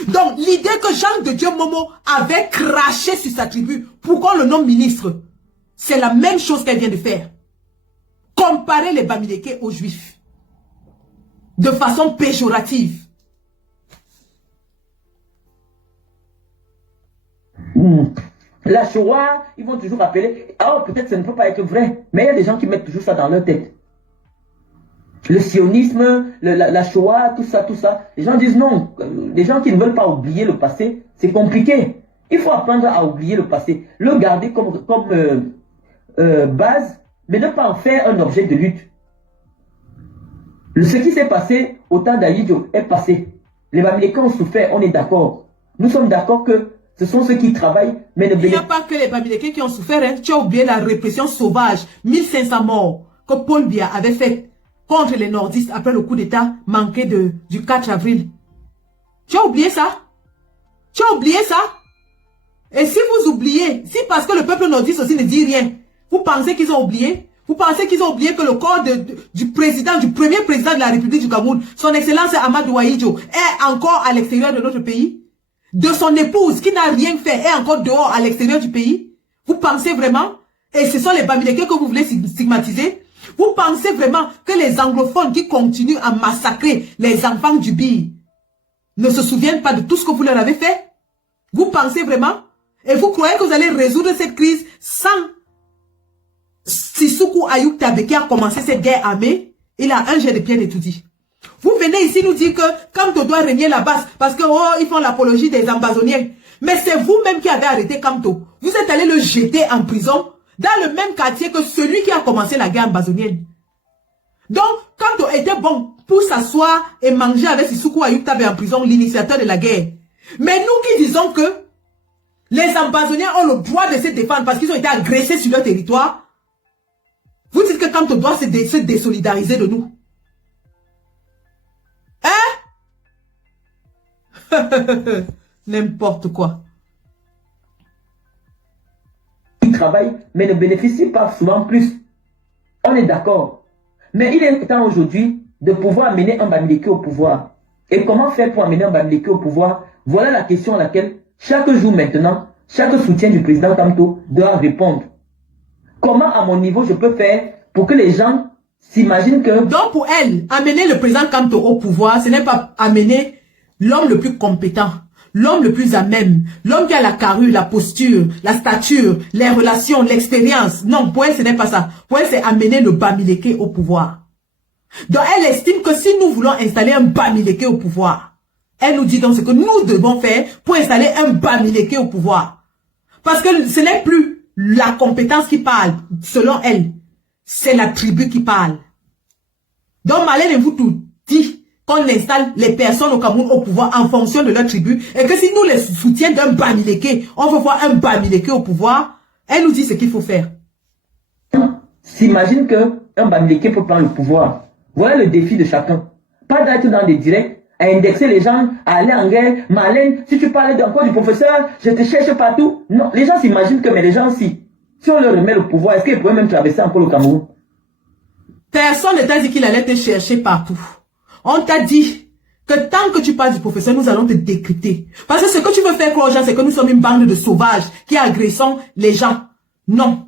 Donc, l'idée que Jean de Dieu Momo avait craché sur sa tribu pour qu'on le nomme ministre, c'est la même chose qu'elle vient de faire. Comparer les Bamileke aux Juifs. De façon péjorative. La Shoah, ils vont toujours appeler. Ah, peut-être ça ne peut pas être vrai. Mais il y a des gens qui mettent toujours ça dans leur tête. le sionisme, la Shoah, tout ça, tout ça. Les gens disent non. Les gens qui ne veulent pas oublier le passé, c'est compliqué. Il faut apprendre à oublier le passé. Le garder comme base, mais ne pas en faire un objet de lutte. Ce qui s'est passé au temps d'Aïdjo est passé. Les Bamileke ont souffert, on est d'accord. Nous sommes d'accord que ce sont ceux qui travaillent, mais ne Il n'y a pas que les Bamileke qui ont souffert. Hein. Tu as oublié la répression sauvage, 1500 morts que Paul Biya avait fait contre les nordistes après le coup d'État manqué du 4 avril. Tu as oublié ça? Tu as oublié ça? Et si vous oubliez, si parce que le peuple nordiste aussi ne dit rien, vous pensez qu'ils ont oublié? Vous pensez qu'ils ont oublié que le corps du premier président de la République du Cameroun, son excellence Amadou Ahidjo, est encore à l'extérieur de notre pays? De son épouse qui n'a rien fait est encore dehors à l'extérieur du pays? Vous pensez vraiment? Et ce sont les Bamileke que vous voulez stigmatiser? Vous pensez vraiment que les anglophones qui continuent à massacrer les enfants du BI ne se souviennent pas de tout ce que vous leur avez fait? Vous pensez vraiment? Et vous croyez que vous allez résoudre cette crise sans Sissoko Ayuk Tabe qui a commencé cette guerre armée? Il a un jet de pierre et tout dit. Vous venez ici nous dire que Kamto doit régner la base parce que ils font l'apologie des ambazoniens. Mais c'est vous-même qui avez arrêté Kamto. Vous êtes allé le jeter en prison dans le même quartier que celui qui a commencé la guerre ambazonienne. Donc, Kamto était bon pour s'asseoir et manger avec Sissoko Ayuk Tabe en prison, l'initiateur de la guerre. Mais nous qui disons que les ambazoniens ont le droit de se défendre parce qu'ils ont été agressés sur leur territoire, vous dites que Kamto doit se désolidariser de nous. Hein? N'importe quoi. Ils travaillent, mais ne bénéficient pas souvent plus. On est d'accord. Mais il est temps aujourd'hui de pouvoir amener un Bamileke au pouvoir. Et comment faire pour amener un Bamileke au pouvoir? Voilà la question à laquelle, chaque jour maintenant, chaque soutien du président Kamto doit répondre. Comment, à mon niveau, je peux faire pour que les gens s'imaginent que... Donc, pour elle, amener le président Kamto au pouvoir, ce n'est pas amener l'homme le plus compétent, l'homme le plus à même, l'homme qui a la carrure, la posture, la stature, les relations, l'expérience. Non, pour elle, ce n'est pas ça. Pour elle, c'est amener le Bamileke au pouvoir. Donc, elle estime que si nous voulons installer un Bamileke au pouvoir, elle nous dit donc ce que nous devons faire pour installer un Bamileke au pouvoir. Parce que ce n'est plus la compétence qui parle, selon elle. C'est la tribu qui parle. Donc, Malène vous tout dit qu'on installe les personnes au Cameroun au pouvoir en fonction de leur tribu et que si nous les soutiens d'un Bamileke, on veut voir un Bamileke au pouvoir, elle nous dit ce qu'il faut faire. S'imagine qu'un Bamileke peut prendre le pouvoir. Voilà le défi de chacun. Pas d'être dans des directs, à indexer les gens, à aller en guerre. Malène, si tu parles encore du professeur, je te cherche partout. Non, les gens s'imaginent que, mais les gens si on leur remet le pouvoir, est-ce qu'ils pourraient même traverser encore le Cameroun? Personne ne t'a dit qu'il allait te chercher partout. On t'a dit que tant que tu parles du professeur, nous allons te décrypter. Parce que ce que tu veux faire aux gens, c'est que nous sommes une bande de sauvages qui agressons les gens. Non.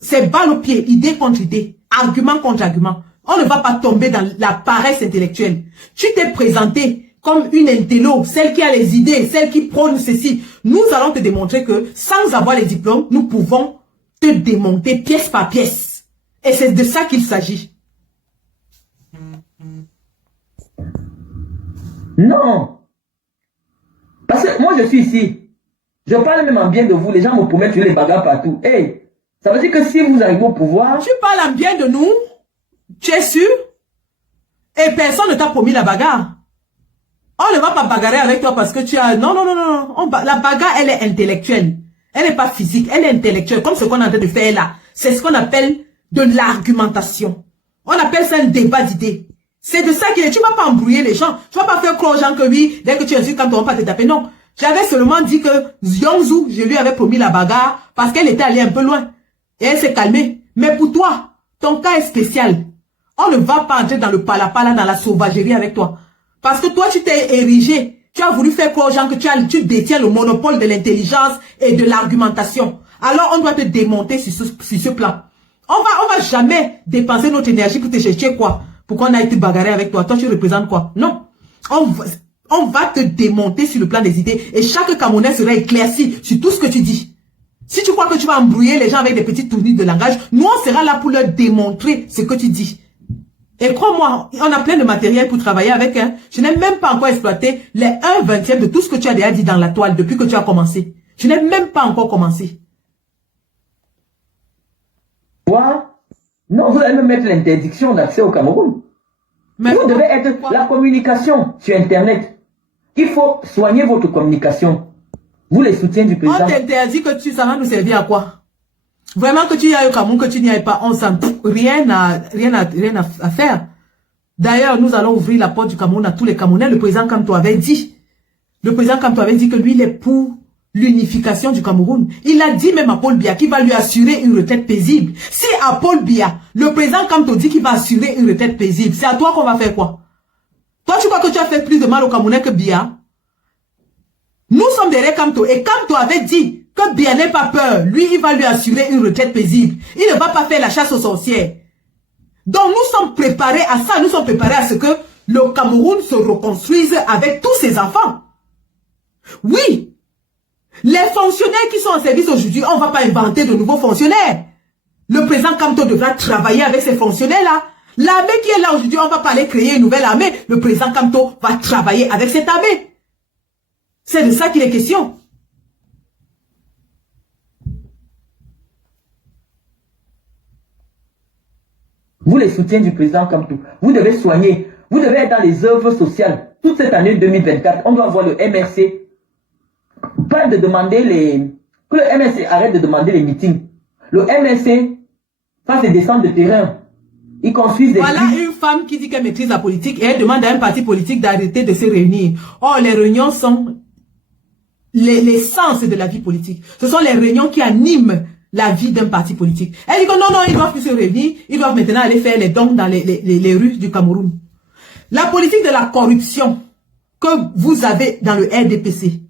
C'est balle au pied, idée contre idée, argument contre argument. On ne va pas tomber dans la paresse intellectuelle. Tu t'es présenté comme une intello, celle qui a les idées, celle qui prône ceci. Nous allons te démontrer que sans avoir les diplômes, nous pouvons te démonter pièce par pièce. Et c'est de ça qu'il s'agit. Non. Parce que moi, je suis ici. Je parle même en bien de vous. Les gens me promettent les bagarres partout. Hey, ça veut dire que si vous arrivez au pouvoir... Tu parles en bien de nous? Tu es sûr? Et personne ne t'a promis la bagarre. On ne va pas bagarrer avec toi parce que tu as... Non, non, non, non. La bagarre, elle est intellectuelle. Elle n'est pas physique, elle est intellectuelle. Comme ce qu'on est en train de faire là. C'est ce qu'on appelle de l'argumentation. On appelle ça un débat d'idées. C'est de ça qu'il est. Tu ne vas pas embrouiller les gens. Tu ne vas pas faire croire aux gens que oui, dès que tu insultes, quand on va pas te taper. Non. J'avais seulement dit que Yongzou, je lui avais promis la bagarre parce qu'elle était allée un peu loin. Et elle s'est calmée. Mais pour toi, ton cas est spécial. On ne va pas entrer dans le palapala, dans la sauvagerie avec toi. Parce que toi, tu t'es érigé. Tu as voulu faire croire aux gens que tu détiens le monopole de l'intelligence et de l'argumentation. Alors, on doit te démonter sur ce plan. On va jamais dépenser notre énergie pour te chercher quoi? Pour qu'on aille te bagarrer avec toi. Toi, tu représentes quoi? Non. On va te démonter sur le plan des idées. Et chaque Camerounais sera éclairci sur tout ce que tu dis. Si tu crois que tu vas embrouiller les gens avec des petites tournures de langage, nous, on sera là pour leur démontrer ce que tu dis. Et crois-moi, on a plein de matériel pour travailler avec. Hein. Je n'ai même pas encore exploité les 1/20 de tout ce que tu as déjà dit dans la toile depuis que tu as commencé. Je n'ai même pas encore commencé. Non, vous allez même mettre l'interdiction d'accès au Cameroun. Mais vous devez être la communication sur Internet. Il faut soigner votre communication. Vous les soutiens du président. On t'interdit que ça va nous servir à quoi? Vraiment que tu y ailles au Cameroun, que tu n'y ailles pas, on s'en fout. Rien à faire. D'ailleurs, nous allons ouvrir la porte du Cameroun à tous les Camerounais. Le président Kamto avait dit. Le président Kamto avait dit que lui, il est pour l'unification du Cameroun. Il a dit même à Paul Biya qu'il va lui assurer une retraite paisible. Si à Paul Biya, le président Kamto dit qu'il va assurer une retraite paisible, c'est à toi qu'on va faire quoi? Toi, tu crois que tu as fait plus de mal aux Camerounais que Biya? Nous sommes derrière Kamto et Kamto avait dit que Biya n'ait pas peur. Lui, il va lui assurer une retraite paisible. Il ne va pas faire la chasse aux sorcières. Donc, nous sommes préparés à ça. Nous sommes préparés à ce que le Cameroun se reconstruise avec tous ses enfants. Oui. Les fonctionnaires qui sont en service aujourd'hui, on ne va pas inventer de nouveaux fonctionnaires. Le président Kamto devra travailler avec ces fonctionnaires-là. L'armée qui est là aujourd'hui, on ne va pas aller créer une nouvelle armée. Le président Kamto va travailler avec cette armée. C'est de ça qu'il est question. Vous les soutiens du président Kamto, vous devez soigner, vous devez être dans les œuvres sociales. Toute cette année 2024, on doit voir le MRC. Pas de demander que le MRC arrête de demander les meetings. Le MRC fasse des descentes de terrain. Ils construisent des... Voilà une femme qui dit qu'elle maîtrise la politique et elle demande à un parti politique d'arrêter de se réunir. Or, les réunions sont l'essence de la vie politique. Ce sont les réunions qui animent la vie d'un parti politique. Elle dit que non, ils doivent plus se réunir. Ils doivent maintenant aller faire les dons dans les rues du Cameroun. La politique de la corruption que vous avez dans le RDPC.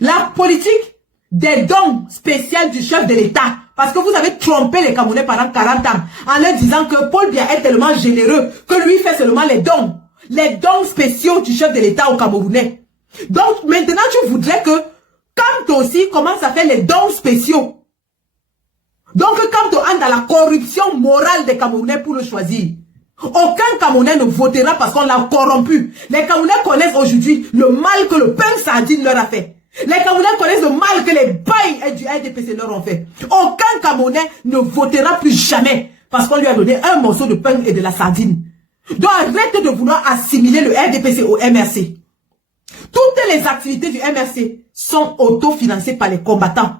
La politique des dons spéciaux du chef de l'État. Parce que vous avez trompé les Camerounais pendant 40 ans en leur disant que Paul Biya est tellement généreux que lui fait seulement les dons. Les dons spéciaux du chef de l'État aux Camerounais. Donc maintenant tu voudrais que Kamto aussi commence à faire les dons spéciaux. Donc Kamto entre dans la corruption morale des Camerounais pour le choisir. Aucun Camerounais ne votera parce qu'on l'a corrompu. Les Camerounais connaissent aujourd'hui le mal que le pain sardine leur a fait. Les Camerounais connaissent le mal que les bails du RDPC leur ont fait. Aucun Camerounais ne votera plus jamais parce qu'on lui a donné un morceau de pain et de la sardine. Donc arrête de vouloir assimiler le RDPC au MRC. Toutes les activités du MRC sont autofinancées par les combattants.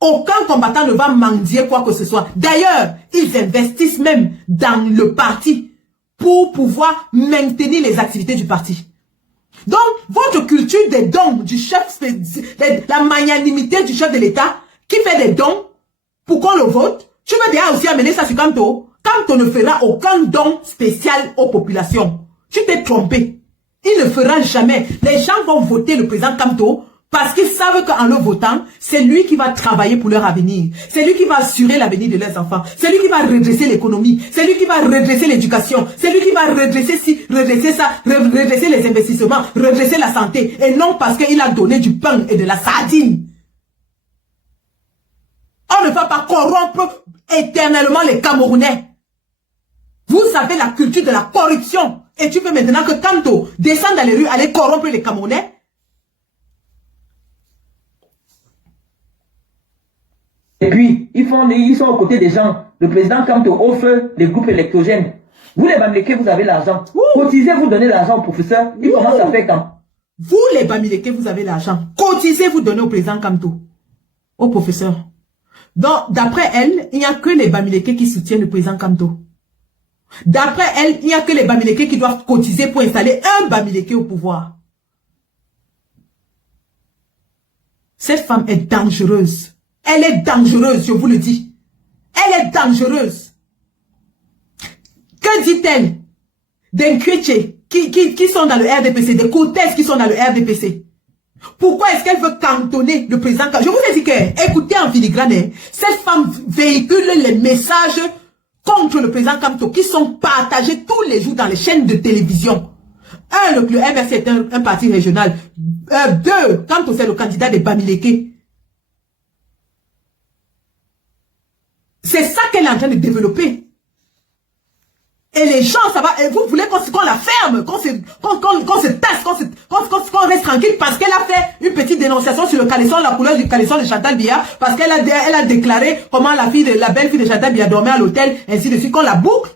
Aucun combattant ne va mendier quoi que ce soit. D'ailleurs, ils investissent même dans le parti pour pouvoir maintenir les activités du parti. Donc, votre culture des dons du chef, la magnanimité du chef de l'État qui fait des dons pour qu'on le vote, tu veux déjà aussi amener ça sur Kamto. Kamto ne fera aucun don spécial aux populations. Tu t'es trompé. Il ne fera jamais. Les gens vont voter le président Kamto parce qu'ils savent qu'en le votant, c'est lui qui va travailler pour leur avenir. C'est lui qui va assurer l'avenir de leurs enfants. C'est lui qui va redresser l'économie. C'est lui qui va redresser l'éducation. C'est lui qui va redresser ça, redresser les investissements, redresser la santé. Et non parce qu'il a donné du pain et de la sardine. On ne va pas corrompre éternellement les Camerounais. Vous savez la culture de la corruption. Et tu veux maintenant que Kamto descende dans les rues, aller corrompre les Camerounais? Et puis, ils sont aux côtés des gens. Le président Kamto offre les groupes électrogènes. Vous les Bamileke, vous avez l'argent. Cotisez, vous donnez l'argent au professeur. Il commence à faire quand? Vous les Bamileke, vous avez l'argent. Cotisez, vous donnez au président Kamto. Au professeur. Donc, d'après elle, il n'y a que les Bamileke qui soutiennent le président Kamto. D'après elle, il n'y a que les Bamileke qui doivent cotiser pour installer un Bamileke au pouvoir. Cette femme est dangereuse. Elle est dangereuse, je vous le dis. Elle est dangereuse. Que dit-elle d'Nkwetche qui sont dans le RDPC, des Cortez qui sont dans le RDPC? Pourquoi est-ce qu'elle veut cantonner le président? Je vous ai dit que, écoutez en filigrane, cette femme véhicule les messages contre le président Kamto qui sont partagés tous les jours dans les chaînes de télévision. Un, le MRC est un parti régional. Deux, Kamto c'est le candidat des Bamileke. C'est ça qu'elle est en train de développer. Et les gens, ça va, et vous voulez qu'on la ferme, qu'on se tasse, qu'on reste tranquille parce qu'elle a fait une petite dénonciation sur le caleçon, la couleur du caleçon de Chantal Biya, parce qu'elle a déclaré comment la belle-fille de Chantal Biya dormait à l'hôtel, ainsi de suite, qu'on la boucle.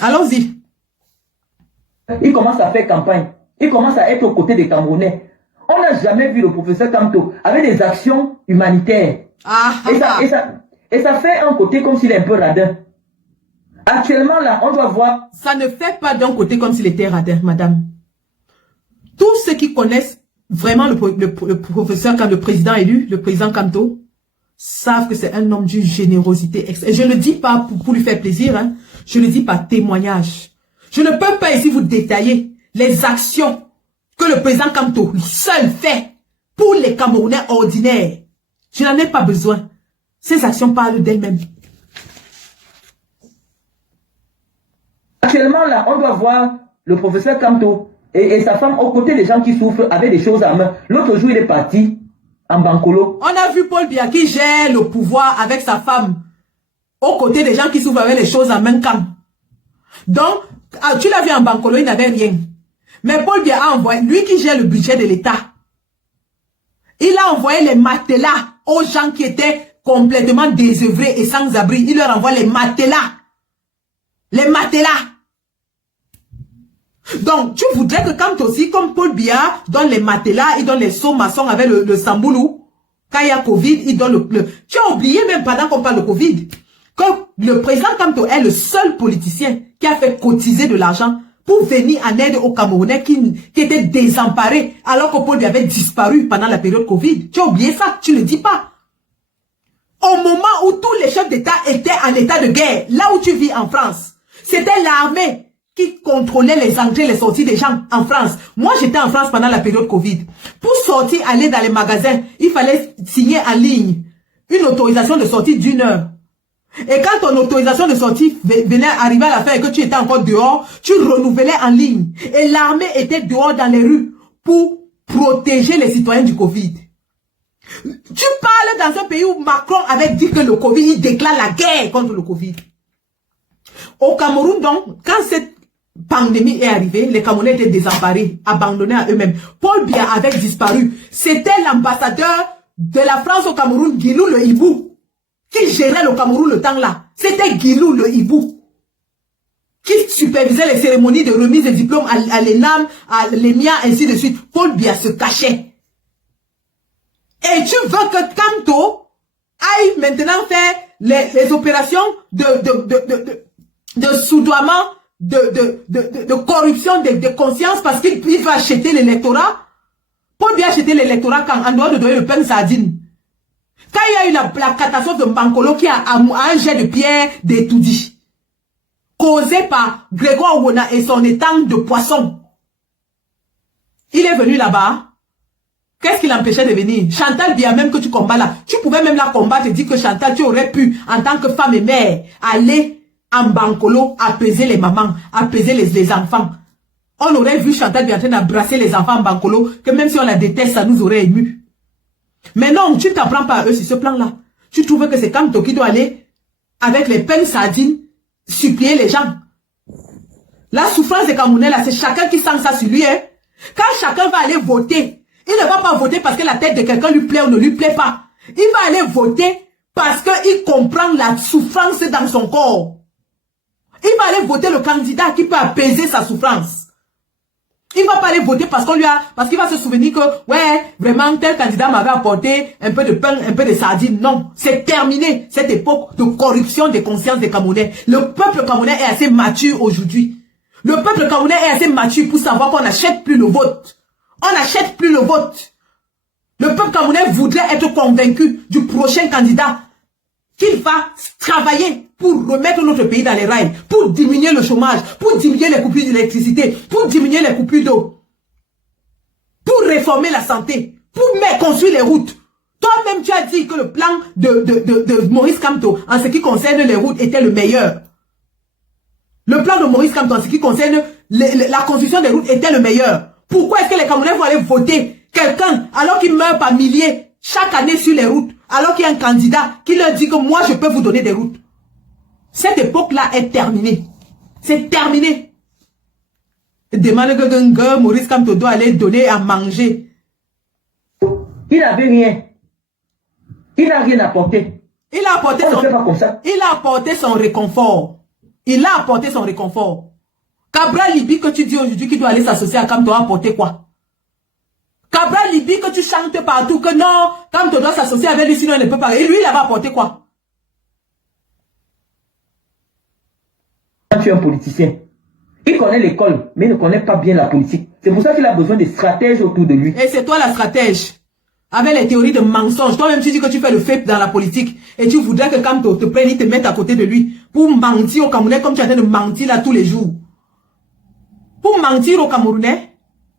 Allons-y. Il commence à faire campagne. Il commence à être aux côtés des Camerounais. On n'a jamais vu le professeur Kamto avec des actions humanitaires. Et ça fait un côté comme s'il est un peu radin. Actuellement, là, on doit voir... Ça ne fait pas d'un côté comme s'il était radin, madame. Tous ceux qui connaissent vraiment le professeur, quand le président élu, le président Kamto, savent que c'est un homme d'une générosité extrême. Et je ne le dis pas pour lui faire plaisir, hein. Je le dis par témoignage. Je ne peux pas ici vous détailler les actions que le président Kamto seul fait pour les Camerounais ordinaires. Je n'en ai pas besoin. Ces actions parlent d'elles-mêmes. Actuellement, là, on doit voir le professeur Kamto et sa femme aux côtés des gens qui souffrent avec des choses à main. L'autre jour, il est parti en Bankolo. On a vu Paul Biya qui gère le pouvoir avec sa femme aux côtés des gens qui souffrent avec les choses à main. Donc, tu l'as vu en Bankolo, il n'avait rien. Mais Paul Biya a envoyé, lui qui gère le budget de l'État, il a envoyé les matelas aux gens qui étaient complètement désœuvrés et sans abri. Il leur envoie les matelas. Les matelas. Donc, tu voudrais que quand aussi, comme Paul Biya donne les matelas, il donne les sauts maçons avec le samboulou. Quand il y a Covid, il donne le... Tu as oublié même pendant qu'on parle de Covid, que le président Kamto est le seul politicien qui a fait cotiser de l'argent pour venir en aide aux Camerounais qui étaient désemparés alors que Paul Biya avait disparu pendant la période Covid. Tu as oublié ça, tu ne le dis pas. Au moment où tous les chefs d'État étaient en état de guerre, là où tu vis en France, c'était l'armée qui contrôlait les entrées et les sorties des gens en France. Moi, j'étais en France pendant la période Covid. Pour sortir, aller dans les magasins, il fallait signer en ligne une autorisation de sortie d'1 heure. Et quand ton autorisation de sortie venait arriver à la fin et que tu étais encore dehors, tu renouvelais en ligne. Et l'armée était dehors dans les rues pour protéger les citoyens du Covid. Tu parles dans un pays où Macron avait dit que le Covid, il déclare la guerre contre le Covid. Au Cameroun, donc, quand cette pandémie est arrivée, les Camerounais étaient désemparés, abandonnés à eux-mêmes. Paul Biya avait disparu. C'était l'ambassadeur de la France au Cameroun, Guilou le Hibou, qui gérait le Cameroun le temps-là. C'était Guilou le Hibou, qui supervisait les cérémonies de remise de diplômes à l'ENAM, à l'EMIA, ainsi de suite. Paul Biya se cachait. Et tu veux que Kamto aille maintenant faire les opérations de soudoiement, de corruption de conscience parce qu'il va acheter l'électorat? Paul Biya acheter l'électorat quand en dehors de donner le pain sardine. Quand il y a eu la catastrophe de Bankolo qui a un jet de pierre d'étoudi, causé par Grégoire Ouona et son étang de poisson, il est venu là-bas. Qu'est-ce qui l'empêchait de venir? Chantal Biya, même que tu combats là, tu pouvais même la combattre et dire que Chantal, tu aurais pu, en tant que femme et mère, aller en Bankolo, apaiser les mamans, apaiser les enfants. On aurait vu Chantal Biya en train d'embrasser les enfants en Bankolo, que même si on la déteste, ça nous aurait ému. Mais non, tu ne t'en prends pas à eux sur ce plan-là. Tu trouves que c'est Kamto qui doit aller, avec les peines sardines, supplier les gens. La souffrance des Camerounais là, c'est chacun qui sent ça sur lui, hein. Quand chacun va aller voter, il ne va pas voter parce que la tête de quelqu'un lui plaît ou ne lui plaît pas. Il va aller voter parce qu'il comprend la souffrance dans son corps. Il va aller voter le candidat qui peut apaiser sa souffrance. Il va pas aller voter parce qu'il va se souvenir que, ouais, vraiment, tel candidat m'avait apporté un peu de pain, un peu de sardines. Non, c'est terminé, cette époque de corruption des consciences des Camerounais. Le peuple camerounais est assez mature aujourd'hui. Le peuple camerounais est assez mature pour savoir qu'on n'achète plus le vote. On n'achète plus le vote. Le peuple camerounais voudrait être convaincu du prochain candidat qu'il va travailler pour remettre notre pays dans les rails, pour diminuer le chômage, pour diminuer les coupures d'électricité, pour diminuer les coupures d'eau, pour réformer la santé, pour construire les routes. Toi-même, tu as dit que le plan de Maurice Kamto, en ce qui concerne les routes, était le meilleur. Le plan de Maurice Kamto, en ce qui concerne la construction des routes, était le meilleur. Pourquoi est-ce que les Camerounais vont aller voter quelqu'un alors qu'il meurt par milliers chaque année sur les routes, alors qu'il y a un candidat qui leur dit que moi je peux vous donner des routes? Cette époque-là est terminée. C'est terminé. Demande que Maurice Kamto doit aller donner à manger. Il n'avait rien. Il n'a rien apporté. Il a apporté On ne fait pas comme ça. Il a apporté son réconfort. Il a apporté son réconfort. Cabral Libi que tu dis aujourd'hui qu'il doit aller s'associer à Kamto a apporté quoi? Cabral Libi que tu chantes partout que non, Kamto doit s'associer avec lui sinon il ne peut pas. Et lui il avait apporté quoi? Quand tu es un politicien, il connaît l'école, mais il ne connaît pas bien la politique. C'est pour ça qu'il a besoin de stratèges autour de lui. Et c'est toi la stratège. Avec les théories de mensonges. Toi-même, tu dis que tu fais le fait dans la politique. Et tu voudrais que Kamto te prenne, il te mette à côté de lui. Pour mentir aux Camerounais comme tu es en train de mentir là tous les jours. Pour mentir aux Camerounais.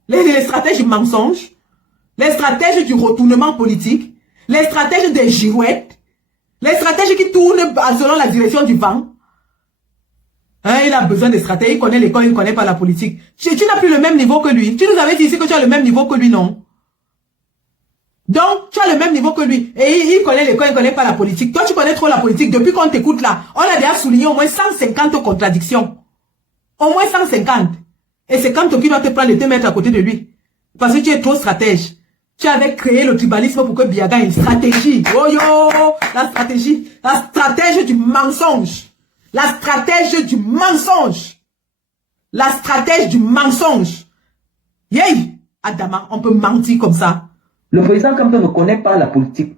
Les stratèges du mensonge. Les stratèges du retournement politique. Les stratèges des girouettes. Les stratèges qui tournent selon la direction du vent. Hein, il a besoin de stratèges. Il connaît l'école, il ne connaît pas la politique. Tu n'as plus le même niveau que lui. Tu nous avais dit ici que tu as le même niveau que lui, non? Donc, tu as le même niveau que lui. Et il connaît l'école, il ne connaît pas la politique. Toi, tu connais trop la politique. Depuis qu'on t'écoute là, on a déjà souligné au moins 150 contradictions. Au moins 150. Et c'est quand qui doit te prendre et te mettre à côté de lui. Parce que tu es trop stratège. Tu avais créé le tribalisme pour que Biaga ait une stratégie. Oh yo, la stratégie. La stratège du mensonge. La stratège du mensonge. La stratège du mensonge. Yay! Adama, on peut mentir comme ça. Le président Kamto ne connaît pas la politique.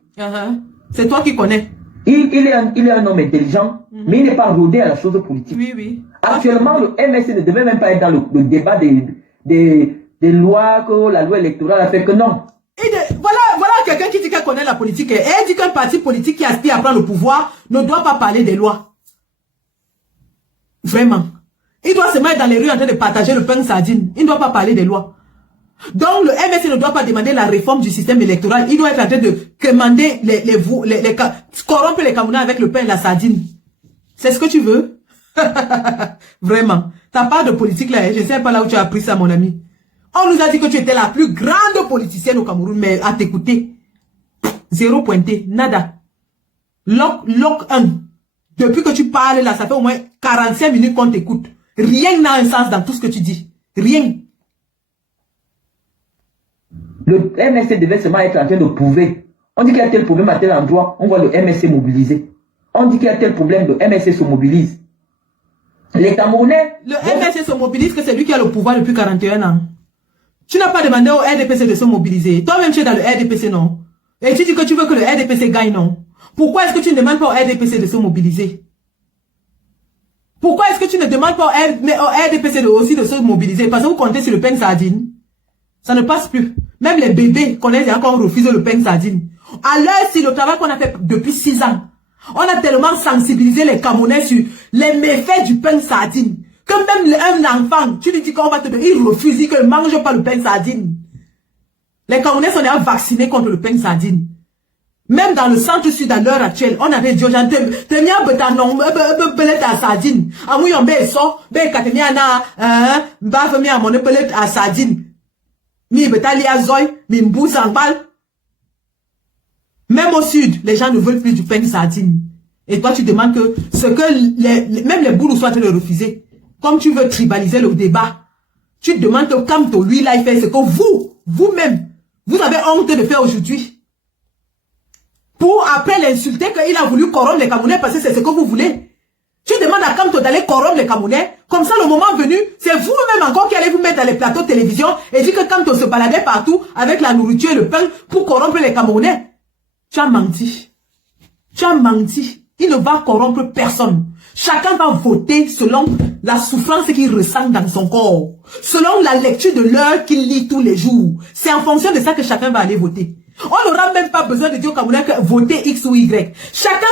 C'est toi qui connais. Il est un homme intelligent, mais il n'est pas rodé à la chose politique. Oui, oui. Actuellement, le MSC ne devait même pas être dans le débat des lois, que la loi électorale a fait que non. Voilà quelqu'un qui dit qu'elle connaît la politique. Et elle dit qu'un parti politique qui aspire à prendre le pouvoir ne doit pas parler des lois. Vraiment. Il doit se mettre dans les rues en train de partager le pain sardine. Il ne doit pas parler des lois. Donc, le MSC ne doit pas demander la réforme du système électoral. Il doit être en train de commander corrompre les Camerounais avec le pain et la sardine. C'est ce que tu veux? Vraiment. Ta part de politique là, je ne sais pas là où tu as appris ça, mon ami. On nous a dit que tu étais la plus grande politicienne au Cameroun, mais à t'écouter, zéro pointé, nada. Lock 1. Depuis que tu parles là, ça fait au moins 45 minutes qu'on t'écoute. Rien n'a un sens dans tout ce que tu dis. Rien. Le MSC devait seulement être en train de prouver. On dit qu'il y a tel problème à tel endroit, on voit le MSC mobilisé. On dit qu'il y a tel problème, le MSC se mobilise. Les Camerounais... Le MSC se mobilise que c'est lui qui a le pouvoir depuis 41 ans. Tu n'as pas demandé au RDPC de se mobiliser. Toi-même, tu es dans le RDPC, non? Et tu dis que tu veux que le RDPC gagne, non? Pourquoi est-ce que tu ne demandes pas au RDPC de se mobiliser? Pourquoi est-ce que tu ne demandes pas au RDPC aussi de se mobiliser? Parce que vous comptez sur le pain sardine. Ça ne passe plus. Même les bébés connaissent déjà qu'on refuse le pain sardine. À l'heure, si le travail qu'on a fait depuis 6 ans, on a tellement sensibilisé les Camerounais sur les méfaits du pain sardine, que même un enfant, tu lui dis qu'on va te donner, il refuse, il ne mange pas le pain sardine. Les Camerounais sont déjà vaccinés contre le pain sardine. Même dans le centre-sud à l'heure actuelle, on avait dit aux gens, tenir betanon, belet à sardine. Amouy on bé so, bé katemia na, baf mi amone belet à sardine. Mi betali à zoy, mi mbous en balle. Même au sud, les gens ne veulent plus du pain sardine. Et toi, tu demandes que ce que même les boulous soient en train de refuser. Comme tu veux tribaliser le débat, tu demandes que Kamto, lui, là, il fait ce que vous-même, vous avez honte de faire aujourd'hui. Pour après l'insulter qu'il a voulu corrompre les Camerounais parce que c'est ce que vous voulez. Tu demandes à Kamto d'aller corrompre les Camerounais. Comme ça, le moment venu, c'est vous-même encore qui allez vous mettre dans les plateaux de télévision et dire que Kamto se baladait partout avec la nourriture et le pain pour corrompre les Camerounais. Tu as menti. Tu as menti. Il ne va corrompre personne. Chacun va voter selon la souffrance qu'il ressent dans son corps. Selon la lecture de l'heure qu'il lit tous les jours. C'est en fonction de ça que chacun va aller voter. On n'aura même pas besoin de dire au Camerounais que voter X ou Y. Chacun,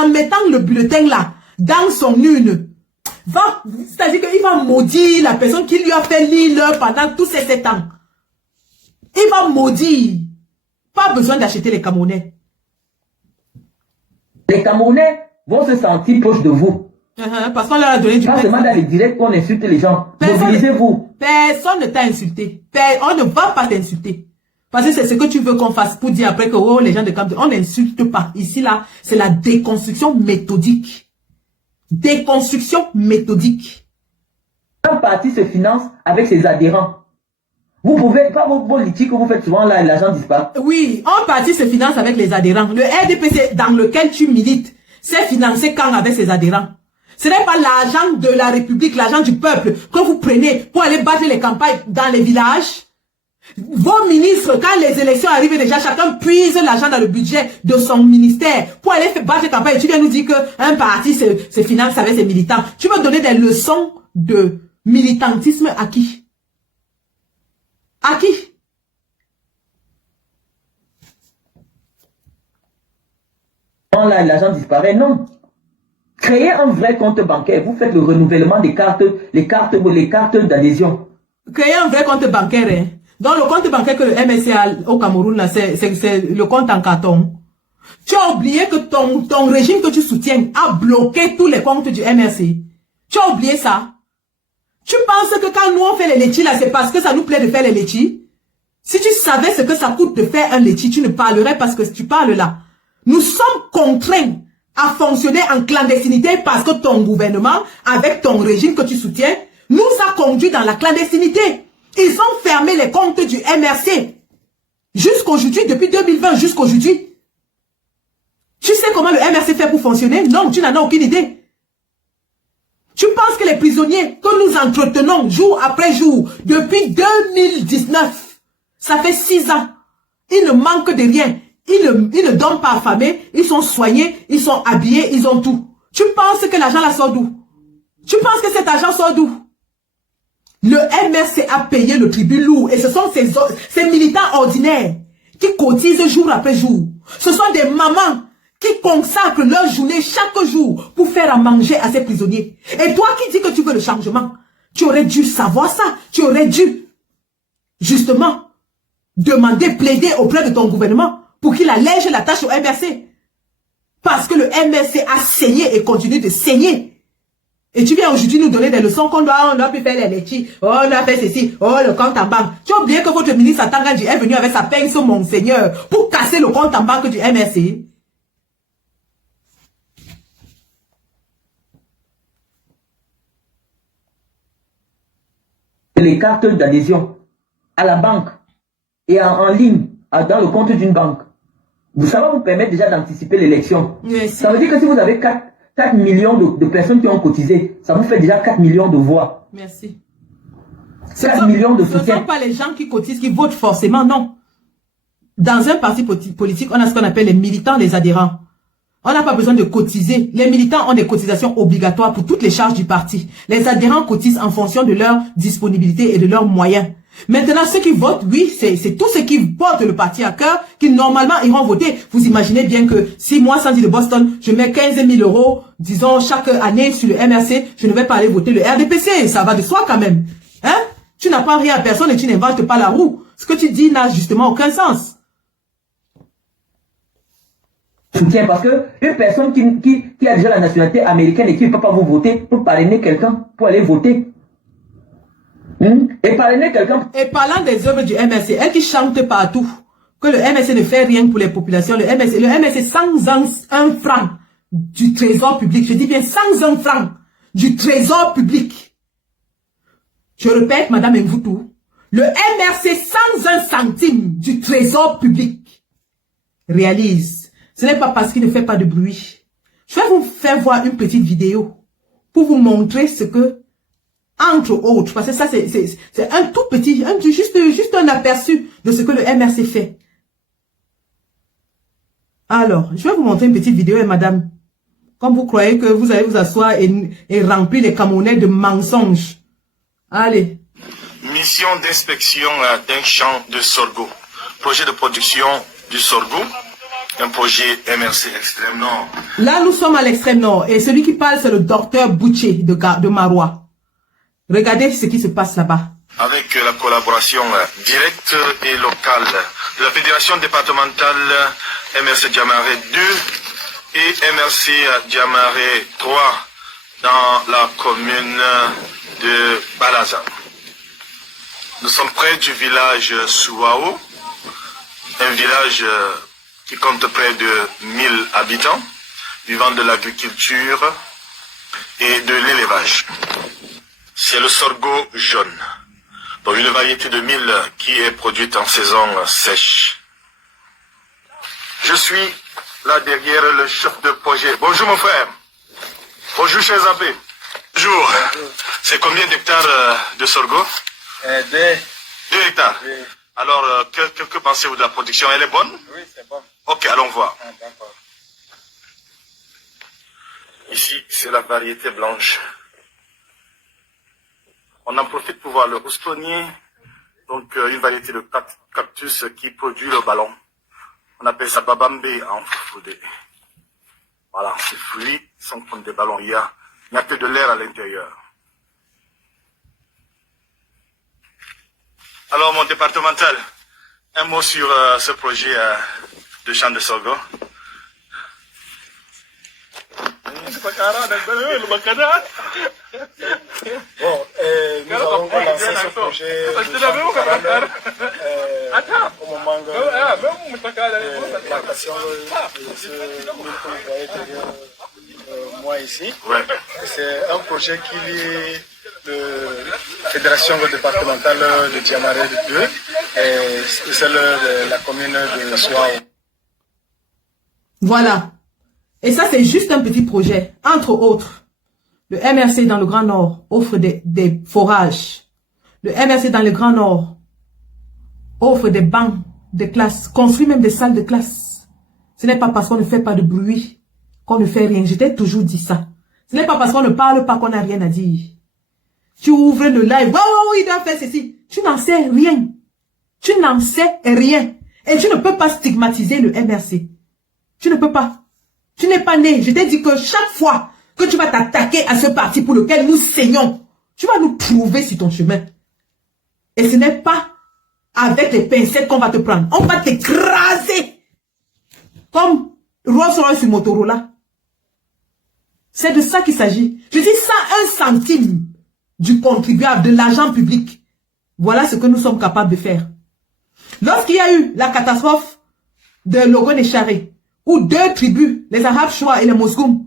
en mettant le bulletin là, dans son urne, c'est-à-dire qu'il va maudire la personne qui lui a fait lire l'heure pendant tous ces 7 ans. Il va maudire. Pas besoin d'acheter les Camerounais. Les Camerounais vont se sentir proches de vous. Parce qu'on leur a donné du pain. Pas seulement dans les directs qu'on insulte les gens. Mobilisez-vous. Personne ne t'a insulté. On ne va pas t'insulter. Parce que c'est ce que tu veux qu'on fasse pour dire après que oh, les gens de Kamto, on n'insulte pas. Ici, là, c'est la déconstruction méthodique. Déconstruction méthodique. Un parti se finance avec ses adhérents. Vous pouvez, pas vos politiques que vous faites souvent là, l'argent disparaît. Oui, un parti se finance avec les adhérents. Le RDPC dans lequel tu milites, c'est financé quand avec ses adhérents. Ce n'est pas l'argent de la République, l'argent du peuple que vous prenez pour aller battre les campagnes dans les villages. Vos ministres, quand les élections arrivent déjà, chacun puise l'argent dans le budget de son ministère pour aller battre les campagnes. Et tu viens nous dire qu'un parti se finance avec ses militants. Tu veux donner des leçons de militantisme à qui? À qui? Là, l'argent disparaît, non. Créez un vrai compte bancaire. Vous faites le renouvellement des cartes, les cartes d'adhésion. Créer un vrai compte bancaire. Hein. Donc le compte bancaire que le MSC a au Cameroun, c'est le compte en carton. Tu as oublié que ton régime que tu soutiens a bloqué tous les comptes du MRC. Tu as oublié ça. Tu penses que quand nous on fait les laitiers là, c'est parce que ça nous plaît de faire les laitiers? Si tu savais ce que ça coûte de faire un laitier, tu ne parlerais pas ce que tu parles là. Nous sommes contraints à fonctionner en clandestinité parce que ton gouvernement, avec ton régime que tu soutiens, nous a conduit dans la clandestinité. Ils ont fermé les comptes du MRC. Jusqu'aujourd'hui, depuis 2020, jusqu'aujourd'hui. Tu sais comment le MRC fait pour fonctionner? Non, tu n'en as aucune idée. Tu penses que les prisonniers que nous entretenons jour après jour, depuis 2019, ça fait 6 ans, ils ne manquent de rien. Ils ne dorment pas affamés, ils sont soignés, ils sont habillés, ils ont tout. Tu penses que l'argent là sort d'où? Tu penses que cet argent sort d'où? Le MRC a payé le tribut lourd et ce sont ces militants ordinaires qui cotisent jour après jour. Ce sont des mamans qui consacrent leur journée chaque jour pour faire à manger à ces prisonniers. Et toi qui dis que tu veux le changement, tu aurais dû savoir ça. Tu aurais dû, justement, demander, plaider auprès de ton gouvernement pour qu'il allège la tâche au MRC. Parce que le MRC a saigné et continue de saigner. Et tu viens aujourd'hui nous donner des leçons qu'on doit plus faire les laitiers. Oh, on a fait ceci. Oh, le compte en banque. Tu as oublié que votre ministre Atangandji est venu avec sa pince, monseigneur, pour casser le compte en banque du MRC. Les cartes d'adhésion à la banque et en ligne, dans le compte d'une banque. Ça va vous permettre déjà d'anticiper l'élection. Ça veut dire que si vous avez 4 millions de personnes qui ont cotisé, ça vous fait déjà 4 millions de voix. Merci. 4 millions de soutiens. Ce ne sont pas les gens qui cotisent, qui votent forcément, non. Dans un parti politique, on a ce qu'on appelle les militants, les adhérents. On n'a pas besoin de cotiser. Les militants ont des cotisations obligatoires pour toutes les charges du parti. Les adhérents cotisent en fonction de leur disponibilité et de leurs moyens. Maintenant, ceux qui votent, oui, c'est tous ceux qui portent le parti à cœur, qui normalement iront voter. Vous imaginez bien que si moi, Sandy de Boston, je mets 15 000 €, disons, chaque année sur le MRC, je ne vais pas aller voter le RDPC. Ça va de soi quand même. Hein? Tu n'apprends rien à personne et tu n'inventes pas la roue. Ce que tu dis n'a justement aucun sens. Soutien parce que une personne qui a déjà la nationalité américaine et qui ne peut pas vous voter pour parrainer quelqu'un pour aller voter. Et parrainer quelqu'un. Et parlant des œuvres du MRC, elle qui chante partout que le MRC ne fait rien pour les populations, le MRC sans un franc du trésor public, je dis bien sans un franc du trésor public. Je répète, Madame Mvoutou, le MRC sans un centime du trésor public réalise. Ce n'est pas parce qu'il ne fait pas de bruit. Je vais vous faire voir une petite vidéo pour vous montrer ce que, entre autres, parce que ça c'est un tout petit, juste un aperçu de ce que le MRC fait. Alors, je vais vous montrer une petite vidéo et madame, comme vous croyez que vous allez vous asseoir et remplir les Camerounais de mensonges. Allez. Mission d'inspection d'un champ de sorgho. Projet de production du sorgho. Un projet MRC Extrême Nord. Là, nous sommes à l'extrême nord. Et celui qui parle, c'est le docteur Boucher de Marois. Regardez ce qui se passe là-bas. Avec la collaboration directe et locale de la Fédération départementale MRC Diamaré 2 et MRC Diamaré 3 dans la commune de Balaza. Nous sommes près du village Souao, un village qui compte près de 1000 habitants, vivant de l'agriculture et de l'élevage. C'est le sorgho jaune, dont une variété de mil qui est produite en saison sèche. Je suis là derrière le chef de projet. Bonjour mon frère. Bonjour chers amis. Bonjour. C'est combien d'hectares de sorgho? 2 hectares. Oui. Alors, que pensez-vous de la production? Elle est bonne? Oui, c'est bon. Ok, allons voir. Ah, d'accord. Ici, c'est la variété blanche. On en profite pour voir le roustonnier, donc une variété de cactus qui produit le ballon. On appelle ça babambé en Fodé. Voilà, ces fruits sont comme des ballons. Il n'y a que de l'air à l'intérieur. Alors, mon départemental, un mot sur ce projet de champ de sorgho. Bon, nous avons lancé ce projet au moment de la passion de ce mille que vous voyez derrière moi ici. Ouais. C'est un projet qui lie la fédération départementale de Diamaré de 2 et celle de la commune de Souao. Voilà. Et ça, c'est juste un petit projet. Entre autres, le MRC dans le Grand Nord offre des forages. Le MRC dans le Grand Nord offre des bancs de classe, construit même des salles de classe. Ce n'est pas parce qu'on ne fait pas de bruit qu'on ne fait rien. Je t'ai toujours dit ça. Ce n'est pas parce qu'on ne parle pas qu'on n'a rien à dire. Tu ouvres le live. Oh, il doit faire ceci. Tu n'en sais rien. Tu n'en sais rien. Et tu ne peux pas stigmatiser le MRC. Tu ne peux pas. Tu n'es pas né. Je t'ai dit que chaque fois que tu vas t'attaquer à ce parti pour lequel nous saignons, tu vas nous trouver sur ton chemin. Et ce n'est pas avec les pincettes qu'on va te prendre. On va t'écraser. Comme Rolls-Royce sur Motorola. C'est de ça qu'il s'agit. Je dis ça 1 centime du contribuable, de l'argent public. Voilà ce que nous sommes capables de faire. Lorsqu'il y a eu la catastrophe de Logo-Necharé, où 2 tribus, les Arabes Choua et les Moscoum,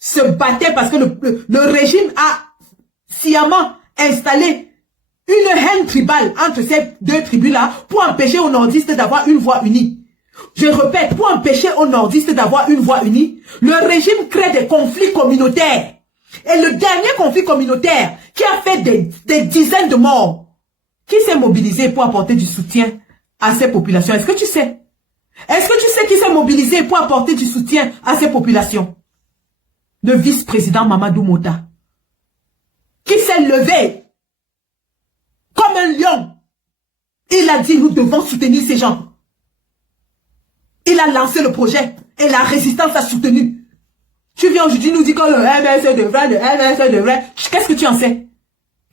se battaient parce que le régime a sciemment installé une haine tribale entre ces 2 tribus-là pour empêcher aux nordistes d'avoir une voix unie. Je répète, pour empêcher aux nordistes d'avoir une voix unie, le régime crée des conflits communautaires. Et le dernier conflit communautaire qui a fait des dizaines de morts, qui s'est mobilisé pour apporter du soutien à ces populations? Est-ce que tu sais? Est-ce que tu sais qui s'est mobilisé pour apporter du soutien à ces populations? Le vice-président Mamadou Mota, qui s'est levé comme un lion. Il a dit, nous devons soutenir ces gens. Il a lancé le projet et la résistance a soutenu. Tu viens aujourd'hui nous dire que le MRC devrait, le MRC devrait. Qu'est-ce que tu en sais?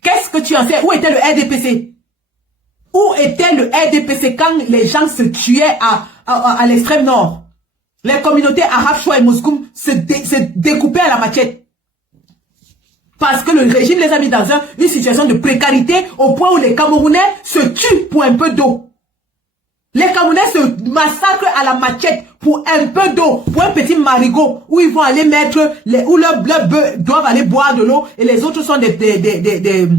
Qu'est-ce que tu en sais? Où était le RDPC? Où était le RDPC quand les gens se tuaient à l'extrême nord? Les communautés arabes, Choua et Moscoum se découpaient à la machette. Parce que le régime les a mis dans une situation de précarité au point où les Camerounais se tuent pour un peu d'eau. Les Camerounais se massacrent à la machette pour un peu d'eau, pour un petit marigot où ils vont aller mettre, où leurs bœufs doivent aller boire de l'eau et les autres sont des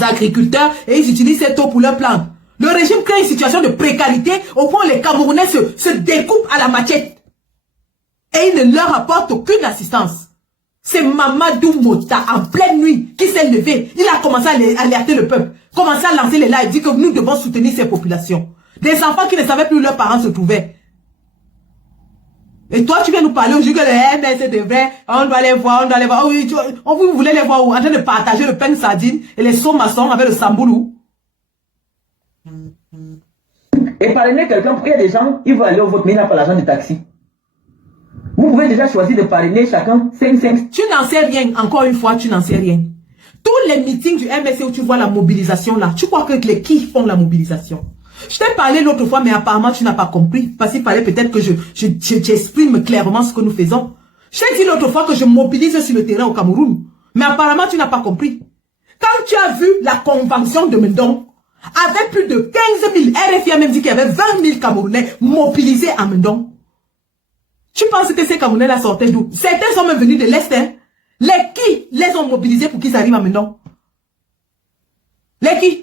agriculteurs et ils utilisent cette eau pour leur plantes. Le régime crée une situation de précarité au point où les Camerounais se découpent à la machette. Et il ne leur apporte aucune assistance. C'est Mamadou Mota, en pleine nuit, qui s'est levé. Il a commencé à alerter le peuple, commencé à lancer les lives, dit que nous devons soutenir ces populations. Des enfants qui ne savaient plus où leurs parents se trouvaient. Et toi, tu viens nous parler aujourd'hui que le MRC devrait, on doit les voir, on doit les voir. Oh oui, vous voulez les voir où? En train de partager le pain de sardine et les sauts maçons avec le samboulou. Et parrainer quelqu'un, il y a des gens, ils veulent aller au vote, mais il n'a pas l'argent de taxi. Vous pouvez déjà choisir de parrainer chacun 5. Tu n'en sais rien, encore une fois, tu n'en sais rien. Tous les meetings du MRC où tu vois la mobilisation là, tu crois que qui font la mobilisation? Je t'ai parlé l'autre fois, mais apparemment tu n'as pas compris. Parce qu'il fallait peut-être que j'exprime clairement ce que nous faisons. Je t'ai dit l'autre fois que je mobilise sur le terrain au Cameroun. Mais apparemment tu n'as pas compris. Quand tu as vu la convention de Mendon, avec plus de 15 000, RFI a même dit qu'il y avait 20 000 Camerounais mobilisés à Mendon. Tu penses que ces Camerounais là sortaient d'où? Certains sont même venus de l'Est. Hein? Les qui les ont mobilisés pour qu'ils arrivent à maintenant? Les qui?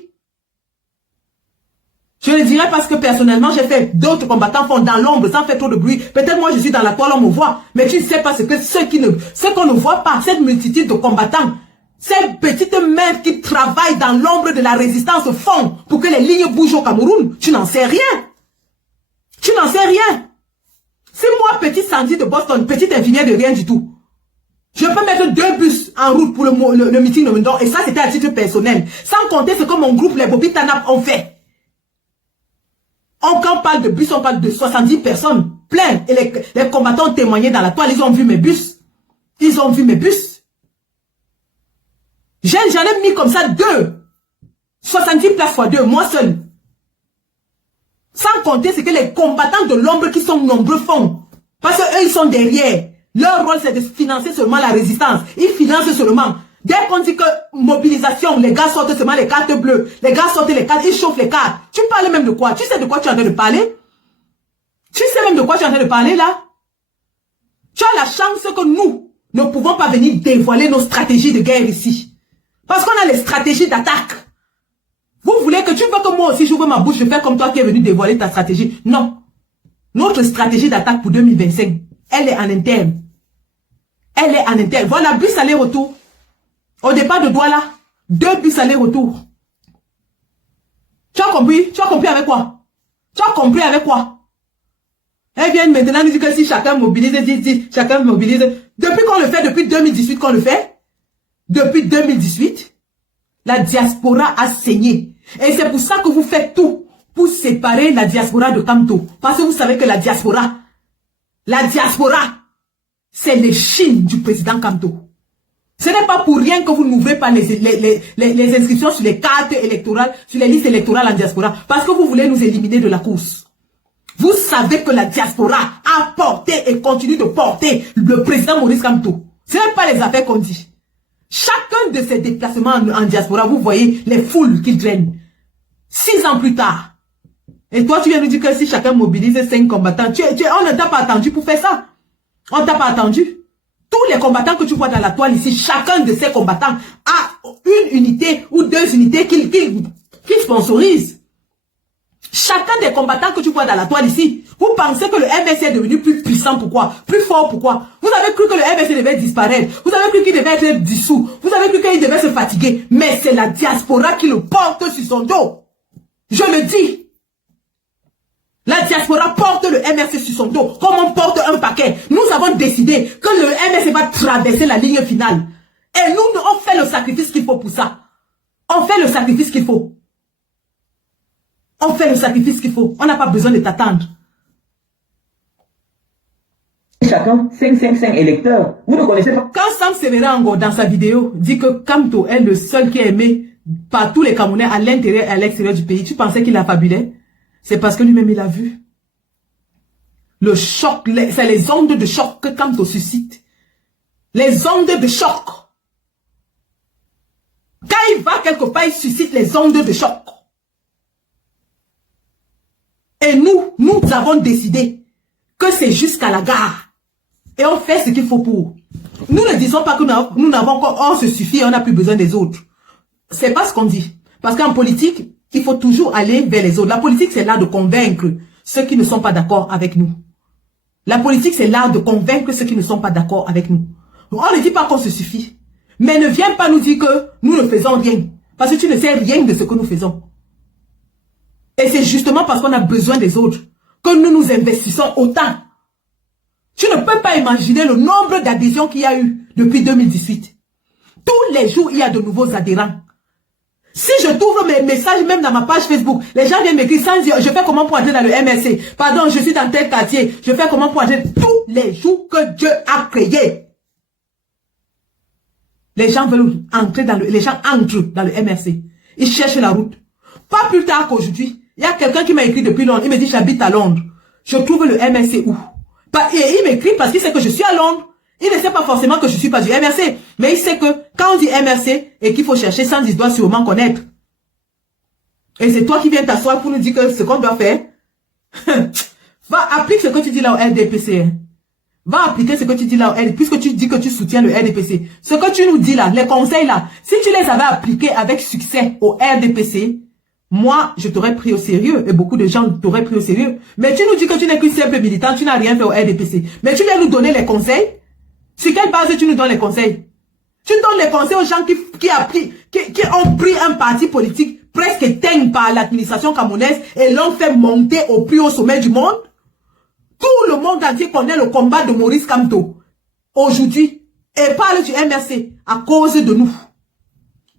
Je le dirais parce que personnellement, j'ai fait d'autres combattants font dans l'ombre sans faire trop de bruit. Peut-être moi je suis dans la toile, on me voit. Mais tu ne sais pas ce qu'on ne voit pas, cette multitude de combattants, ces petites mains qui travaillent dans l'ombre de la résistance font pour que les lignes bougent au Cameroun. Tu n'en sais rien. Tu n'en sais rien. C'est moi, petite Sandy de Boston, petite infirmière de rien du tout. Je peux mettre 2 bus en route pour le meeting de Mendon. Et ça, c'était à titre personnel. Sans compter ce que mon groupe, les Bobby Tanap, ont fait. Quand on parle de bus, on parle de 70 personnes. Plein. Et les combattants ont témoigné dans la toile. Ils ont vu mes bus. Ils ont vu mes bus. J'en ai mis comme ça 2. 70 places fois 2. Moi seul. Sans compter ce que les combattants de l'ombre qui sont nombreux font. Parce qu'eux, ils sont derrière. Leur rôle, c'est de financer seulement la résistance. Ils financent seulement. Dès qu'on dit que mobilisation, les gars sortent seulement les cartes bleues. Les gars sortent les cartes, ils chauffent les cartes. Tu parles même de quoi? Tu sais de quoi tu es en train de parler? Tu sais même de quoi tu es en train de parler là? Tu as la chance que nous ne pouvons pas venir dévoiler nos stratégies de guerre ici. Parce qu'on a les stratégies d'attaque. Vous voulez que tu veux que moi aussi j'ouvre ma bouche, je fais comme toi qui es venu dévoiler ta stratégie? Non. Notre stratégie d'attaque pour 2025, elle est en interne. Elle est en interne. Voilà, bus aller-retour. Au départ de Douala, 2 bus aller-retour. Tu as compris? Tu as compris avec quoi? Tu as compris avec quoi? Elle vient maintenant nous dire que si chacun mobilise, chacun mobilise. Depuis qu'on le fait, depuis 2018 qu'on le fait, depuis 2018, la diaspora a saigné. Et c'est pour ça que vous faites tout pour séparer la diaspora de Kamto. Parce que vous savez que la diaspora, c'est les chines du président Kamto. Ce n'est pas pour rien que vous n'ouvrez pas les inscriptions sur les cartes électorales, sur les listes électorales en diaspora. Parce que vous voulez nous éliminer de la course. Vous savez que la diaspora a porté et continue de porter le président Maurice Kamto. Ce n'est pas les affaires qu'on dit. Chacun de ces déplacements en diaspora, vous voyez les foules qui drainent. 6 ans plus tard. Et toi, tu viens nous dire que si chacun mobilise 5 combattants, on ne t'a pas attendu pour faire ça. On ne t'a pas attendu. Tous les combattants que tu vois dans la toile ici, chacun de ces combattants a une unité ou 2 unités qu'il sponsorise. Chacun des combattants que tu vois dans la toile ici, vous pensez que le MSC est devenu plus puissant, pourquoi? Plus fort, pourquoi? Vous avez cru que le MSC devait disparaître. Vous avez cru qu'il devait être dissous. Vous avez cru qu'il devait se fatiguer. Mais c'est la diaspora qui le porte sur son dos. Je le dis. La diaspora porte le MRC sur son dos, comme on porte un paquet. Nous avons décidé que le MRC va traverser la ligne finale. Et nous, on fait le sacrifice qu'il faut pour ça. On fait le sacrifice qu'il faut. On fait le sacrifice qu'il faut. On n'a pas besoin de t'attendre. Chacun, 5 électeurs. Vous ne connaissez pas. Quand Sam Severango, dans sa vidéo, dit que Kamto est le seul qui est aimé par tous les Camerounais à l'intérieur et à l'extérieur du pays, tu pensais qu'il a fabulé? C'est parce que lui-même, il a vu. Le choc, c'est les ondes de choc que Kamto suscite. Les ondes de choc. Quand il va quelque part, il suscite les ondes de choc. Et nous avons décidé que c'est jusqu'à la gare. Et on fait ce qu'il faut pour. Nous ne disons pas que nous n'avons encore, on se suffit, on n'a plus besoin des autres. C'est pas ce qu'on dit. Parce qu'en politique, il faut toujours aller vers les autres. La politique, c'est l'art de convaincre ceux qui ne sont pas d'accord avec nous. La politique, c'est l'art de convaincre ceux qui ne sont pas d'accord avec nous. On ne dit pas qu'on se suffit. Mais ne viens pas nous dire que nous ne faisons rien. Parce que tu ne sais rien de ce que nous faisons. Et c'est justement parce qu'on a besoin des autres que nous nous investissons autant. Tu ne peux pas imaginer le nombre d'adhésions qu'il y a eu depuis 2018. Tous les jours, il y a de nouveaux adhérents. Si je t'ouvre mes messages, même dans ma page Facebook, les gens viennent m'écrire sans dire, je fais comment pour entrer dans le MRC. Pardon, je suis dans tel quartier. Je fais comment pour entrer tous les jours que Dieu a créé. Les gens veulent entrer les gens entrent dans le MRC. Ils cherchent la route. Pas plus tard qu'aujourd'hui. Il y a quelqu'un qui m'a écrit depuis Londres. Il me dit, j'habite à Londres. Je trouve le MRC où? Et il m'écrit parce qu'il sait que je suis à Londres. Il ne sait pas forcément que je suis pas du MRC. Mais il sait que quand on dit MRC et qu'il faut chercher sans, il doit sûrement connaître. Et c'est toi qui viens t'asseoir pour nous dire que ce qu'on doit faire. Va, applique ce que tu dis là au RDPC. Va appliquer ce que tu dis là, puisque tu dis que tu soutiens le RDPC. Ce que tu nous dis là, les conseils là, si tu les avais appliqués avec succès au RDPC, moi, je t'aurais pris au sérieux et beaucoup de gens t'auraient pris au sérieux. Mais tu nous dis que tu n'es qu'une simple militante, tu n'as rien fait au RDPC. Mais tu viens nous donner les conseils. Sur quelle base tu nous donnes les conseils? Tu donnes les conseils aux gens qui ont pris un parti politique presque éteint par l'administration camerounaise et l'ont fait monter au plus haut sommet du monde. Tout le monde entier connaît le combat de Maurice Kamto aujourd'hui et parle du MRC à cause de nous.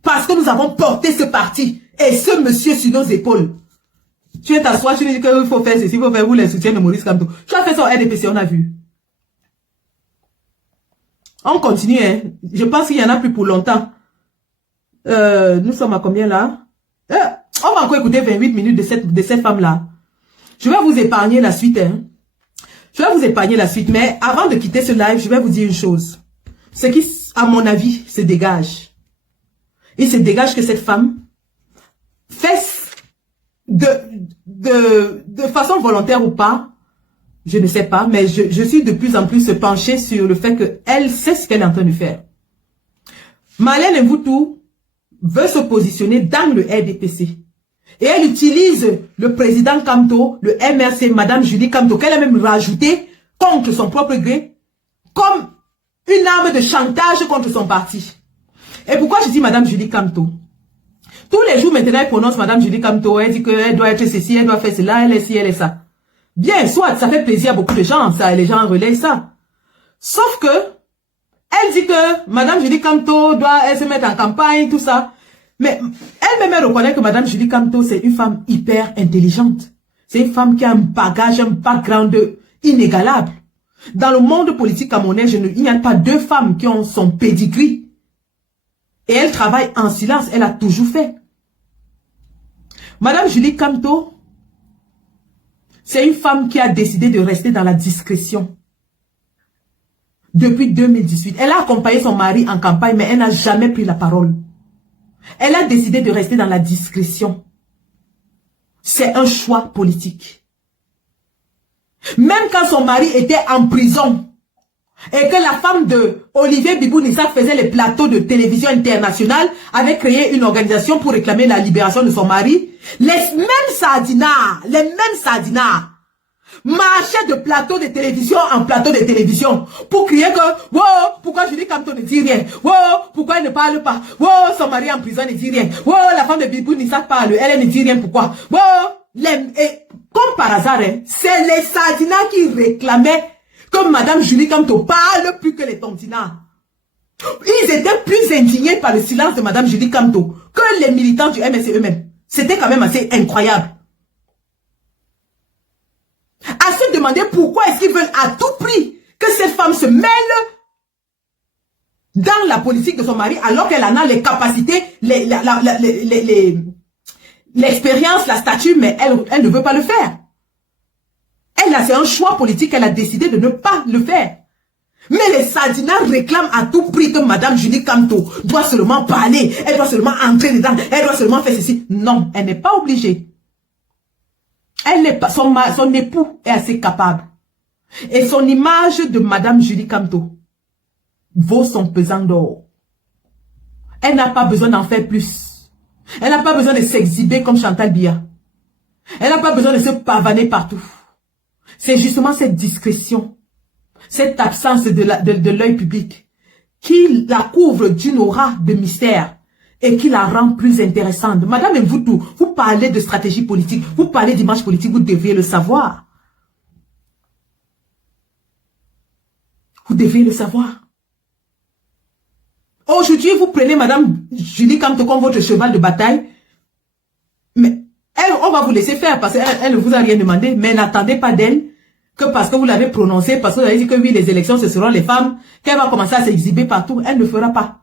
Parce que nous avons porté ce parti et ce monsieur sur nos épaules. Tu es t'asseoir, tu dis qu'il faut faire ceci, il faut faire vous les soutiens de Maurice Kamto. Tu as fait ça au RDPC, on a vu. On continue, hein. Je pense qu'il y en a plus pour longtemps. Nous sommes à combien là? On va encore écouter 28 minutes de cette femme-là. Je vais vous épargner la suite, hein. Je vais vous épargner la suite, mais avant de quitter ce live, je vais vous dire une chose. Ce qui, à mon avis, se dégage. Il se dégage que cette femme fait de façon volontaire ou pas, je ne sais pas, mais je suis de plus en plus penchée sur le fait qu'elle sait ce qu'elle est en train de faire. Marlène Mvoutou veut se positionner dans le RDPC. Et elle utilise le président Kamto, le MRC, Madame Julie Kamto, qu'elle a même rajouté contre son propre gré, comme une arme de chantage contre son parti. Et pourquoi je dis Madame Julie Kamto? Tous les jours maintenant, elle prononce Madame Julie Kamto, elle dit qu'elle doit être ceci, elle doit faire cela, elle est ci, elle est ça. Bien, soit ça fait plaisir à beaucoup de gens, ça, les gens relayent ça. Sauf que, elle dit que Madame Julie Kamto doit se mettre en campagne, tout ça. Mais elle-même reconnaît que Madame Julie Kamto, c'est une femme hyper intelligente. C'est une femme qui a un bagage, un background inégalable. Dans le monde politique camerounais, il n'y a pas deux femmes qui ont son pedigree. Et elle travaille en silence, elle a toujours fait. Madame Julie Kamto, c'est une femme qui a décidé de rester dans la discrétion. Depuis 2018, elle a accompagné son mari en campagne, mais elle n'a jamais pris la parole. Elle a décidé de rester dans la discrétion. C'est un choix politique. Même quand son mari était en prison et que la femme de Olivier Bibou-Nissak faisait les plateaux de télévision internationale, avait créé une organisation pour réclamer la libération de son mari, les mêmes sardinards marchaient de plateau de télévision en plateau de télévision pour crier que, wow, pourquoi Julie Kamto ne dit rien? Wow, pourquoi elle ne parle pas? Wow, son mari en prison ne dit rien. Wow, la femme de Bibou-Nissak parle, elle ne dit rien, pourquoi? Wow, comme par hasard, hein, c'est les sardinards qui réclamaient que Madame Julie Kamto parle plus que les tontinards. Ils étaient plus indignés par le silence de Madame Julie Kamto que les militants du MSC eux-mêmes. C'était quand même assez incroyable. À se demander pourquoi est-ce qu'ils veulent à tout prix que cette femme se mêle dans la politique de son mari alors qu'elle en a les capacités, l'expérience, la statue, mais elle ne veut pas le faire. C'est un choix politique, elle a décidé de ne pas le faire. Mais les sardinards réclament à tout prix que Madame Julie Kamto doit seulement parler, elle doit seulement entrer dedans, elle doit seulement faire ceci. Non, elle n'est pas obligée. Elle n'est pas, son époux est assez capable. Et son image de Madame Julie Kamto vaut son pesant d'or. Elle n'a pas besoin d'en faire plus. Elle n'a pas besoin de s'exhiber comme Chantal Biya. Elle n'a pas besoin de se pavaner partout. C'est justement cette discrétion, cette absence de l'œil public qui la couvre d'une aura de mystère et qui la rend plus intéressante. Madame Mvoutou, vous parlez de stratégie politique, vous parlez d'image politique, vous devriez le savoir. Vous devriez le savoir. Aujourd'hui, vous prenez Madame Julie Kamto comme votre cheval de bataille, mais elle, on va vous laisser faire parce qu'elle ne vous a rien demandé, mais n'attendez pas d'elle que parce que vous l'avez prononcé, parce que vous avez dit que oui, les élections, ce seront les femmes, qu'elle va commencer à s'exhiber partout. Elle ne fera pas.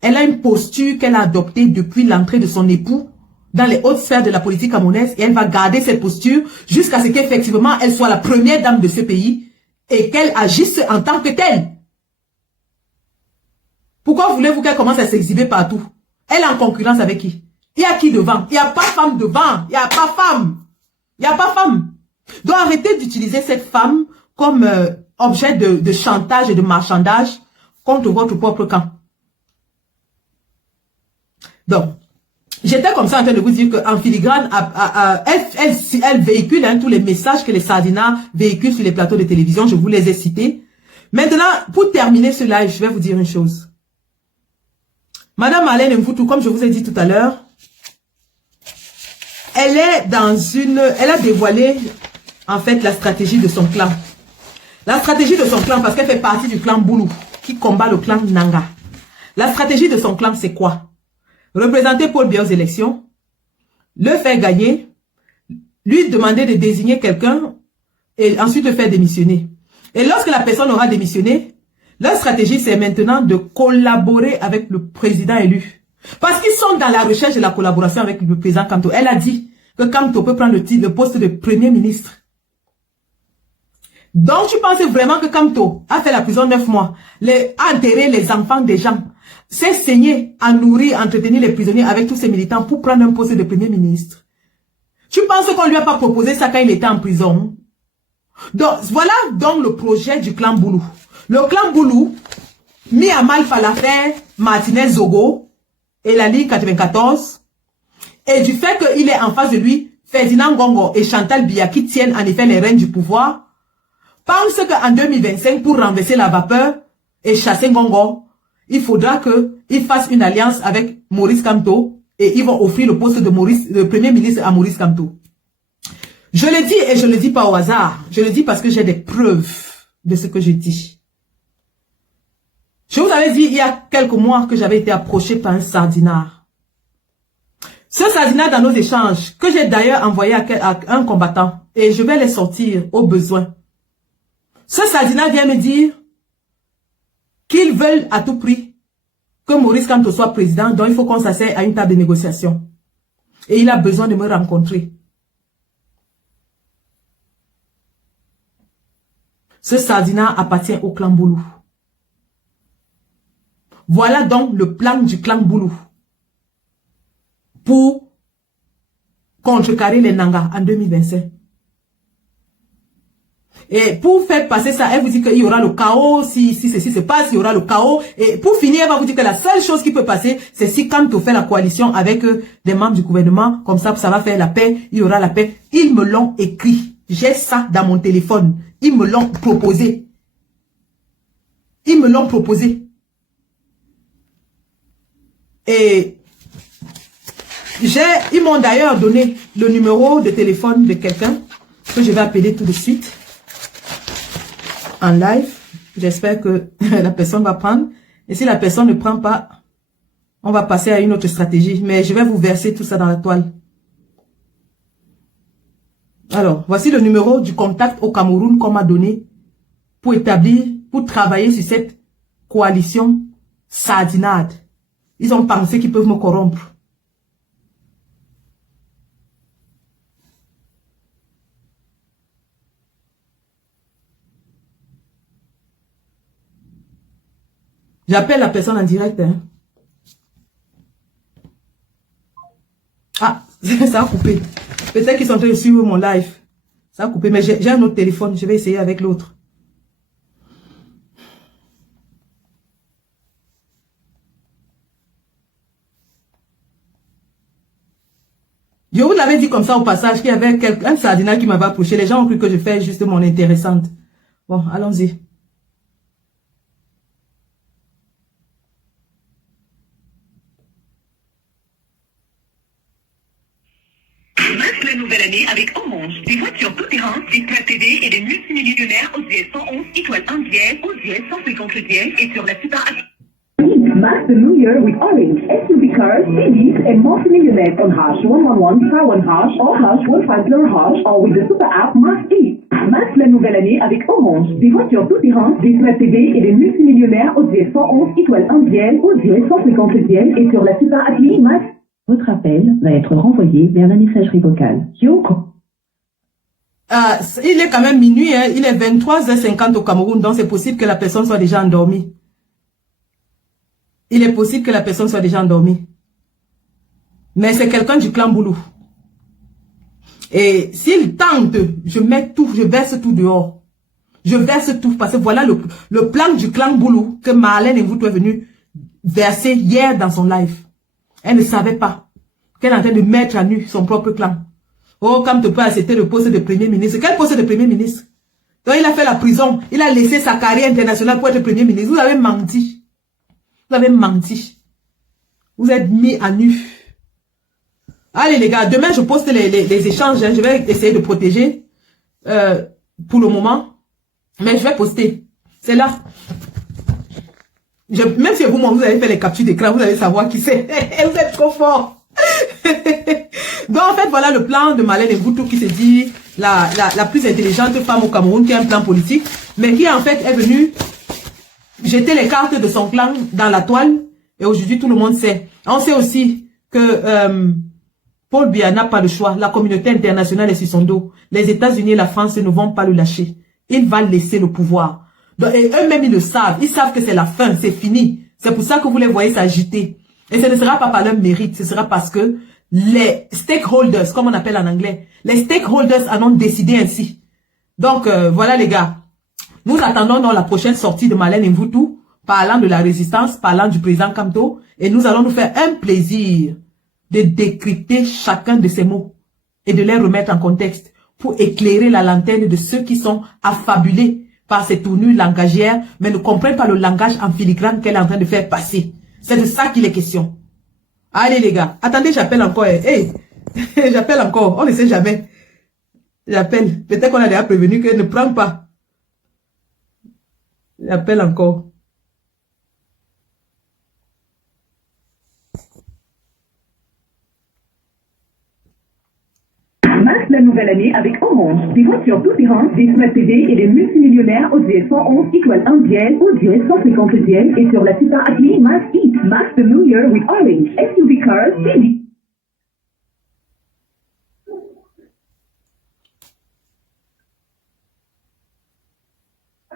Elle a une posture qu'elle a adoptée depuis l'entrée de son époux dans les hautes sphères de la politique camerounaise et elle va garder cette posture jusqu'à ce qu'effectivement elle soit la première dame de ce pays et qu'elle agisse en tant que telle. Pourquoi voulez-vous qu'elle commence à s'exhiber partout? Elle est en concurrence avec qui? Il y a qui devant? Il n'y a pas femme devant. Il n'y a pas femme. Il n'y a pas femme. Donc arrêtez d'utiliser cette femme comme objet de chantage et de marchandage contre votre propre camp. Donc, j'étais comme ça en train de vous dire qu'en filigrane, elle véhicule tous les messages que les Sardinats véhiculent sur les plateaux de télévision. Je vous les ai cités. Maintenant, pour terminer ce live, je vais vous dire une chose. Madame Marlène Mfoutou, comme je vous ai dit tout à l'heure, elle a dévoilé en fait la stratégie de son clan. La stratégie de son clan, parce qu'elle fait partie du clan Boulou, qui combat le clan Nanga. La stratégie de son clan, c'est quoi? Représenter Paul Biya aux élections, le faire gagner, lui demander de désigner quelqu'un et ensuite le faire démissionner. Et lorsque la personne aura démissionné, leur stratégie, c'est maintenant de collaborer avec le président élu. Parce qu'ils sont dans la recherche de la collaboration avec le président Kamto. Elle a dit que Kamto peut prendre le poste de premier ministre. Donc, tu penses vraiment que Kamto a fait la prison 9 mois, a enterré les enfants des gens, s'est saigné à nourrir, entretenir les prisonniers avec tous ces militants pour prendre un poste de premier ministre? Tu penses qu'on lui a pas proposé ça quand il était en prison? Donc, voilà donc le projet du clan Boulou. Le clan Boulou, mis à mal par l'affaire Martinez-Zogo et la Ligue 94, et du fait qu'il est en face de lui, Ferdinand Ngongo et Chantal Biya, qui tiennent en effet les rênes du pouvoir, pense qu'en 2025, pour renverser la vapeur et chasser Ngongo, il faudra qu'il fasse une alliance avec Maurice Kamto et ils vont offrir le poste de premier ministre à Maurice Kamto. Je le dis et je ne le dis pas au hasard. Je le dis parce que j'ai des preuves de ce que je dis. Je vous avais dit il y a quelques mois que j'avais été approché par un sardinard. Ce sardinard dans nos échanges, que j'ai d'ailleurs envoyé à un combattant, et je vais les sortir au besoin. Ce sardinard vient me dire qu'ils veulent à tout prix que Maurice Kamto soit président, donc il faut qu'on s'asseye à une table de négociation. Et il a besoin de me rencontrer. Ce sardinat appartient au clan Boulou. Voilà donc le plan du clan Boulou pour contrecarrer les Nanga en 2025. Et pour faire passer ça, elle vous dit qu'il y aura le chaos, si ceci se passe, il y aura le chaos. Et pour finir, elle va vous dire que la seule chose qui peut passer, c'est si Kamto fait la coalition avec des membres du gouvernement, comme ça va faire la paix, il y aura la paix. Ils me l'ont écrit. J'ai ça dans mon téléphone. Ils me l'ont proposé. Ils me l'ont proposé. Et ils m'ont d'ailleurs donné le numéro de téléphone de quelqu'un que je vais appeler tout de suite en live. J'espère que la personne va prendre. Et si la personne ne prend pas, on va passer à une autre stratégie. Mais je vais vous verser tout ça dans la toile. Alors, voici le numéro du contact au Cameroun qu'on m'a donné pour travailler sur cette coalition sardinade. Ils ont pensé qu'ils peuvent me corrompre. J'appelle la personne en direct. Hein. Ah, ça a coupé. Peut-être qu'ils sont en train de suivre mon live. Ça a coupé, mais j'ai un autre téléphone. Je vais essayer avec l'autre. Je vous l'avais dit comme ça au passage qu'il y avait un sardinat qui m'avait approché. Les gens ont cru que je fais juste mon intéressante. Bon, allons-y. Passe la nouvelle année avec Orange. Des voitures tout-terrain, des Smart TV et des multimillionnaires aux US 111 étoiles 1 dièse, aux US 150 dièse et sur la super... Mark the new year with Orange SUV cars, CDs, and multi-millionaires on hash 111, star 1 hash, or hash 150 hash, or with the super app Mark E. Marque la nouvelle année avec Orange. Des voitures tout-terrain, des Smart TV et des multimillionnaires aux US 111 étoiles 1 dièse, aux US 150 dièse et sur la super appli Mark. Votre appel va être renvoyé vers la messagerie vocale. Yoko. Il est quand même minuit, hein. Il est 23h50 au Cameroun, donc c'est possible que la personne soit déjà endormie. Il est possible que la personne soit déjà endormie. Mais c'est quelqu'un du clan Boulou. Et s'il tente, je verse tout dehors. Je verse tout parce que voilà le plan du clan Boulou que Marlène Mvoutou est venue verser hier dans son live. Elle ne savait pas qu'elle est en train de mettre à nu son propre clan. Oh, comme tu peux accepter le poste de premier ministre. Quel poste de premier ministre? Donc il a fait la prison. Il a laissé sa carrière internationale pour être premier ministre. Vous avez menti. Vous avez menti. Vous êtes mis à nu. Allez les gars, demain je poste les échanges. Hein. Je vais essayer de protéger pour le moment. Mais je vais poster. C'est là. Même si vous avez fait les captures d'écran, vous allez savoir qui c'est. Vous êtes trop fort. Donc en fait, voilà le plan de Marlène Mvoutou qui se dit la plus intelligente femme au Cameroun, qui a un plan politique, mais qui en fait est venue jeter les cartes de son clan dans la toile. Et aujourd'hui, tout le monde sait. On sait aussi que Paul Biya n'a pas le choix. La communauté internationale est sur son dos. Les États-Unis et la France ne vont pas le lâcher. Il va laisser le pouvoir. Donc, et eux-mêmes, ils le savent. Ils savent que c'est la fin, c'est fini. C'est pour ça que vous les voyez s'agiter. Et ce ne sera pas par leur mérite, ce sera parce que les stakeholders, comme on appelle en anglais, les stakeholders en ont décidé ainsi. Donc, voilà les gars. Nous attendons dans la prochaine sortie de Marlène Mvoutou, parlant de la résistance, parlant du président Kamto, et nous allons nous faire un plaisir de décrypter chacun de ces mots et de les remettre en contexte pour éclairer la lanterne de ceux qui sont affabulés par ces tournures langagières, mais ne comprennent pas le langage en filigrane qu'elle est en train de faire passer. C'est de ça qu'il est question. Allez les gars, attendez, j'appelle encore. Hey, j'appelle encore, on ne sait jamais. J'appelle, peut-être qu'on a déjà prévenu qu'elle ne prend pas. J'appelle encore. Marque la nouvelle année avec Orange. Des voitures tout terrain, des Smart TV et des multimillionnaires au dièse 111 étoile 1 dièse, au dièse 150 dièse et sur la super appli Mass Eat. Mark the New Year with Orange. SUV cars, TV.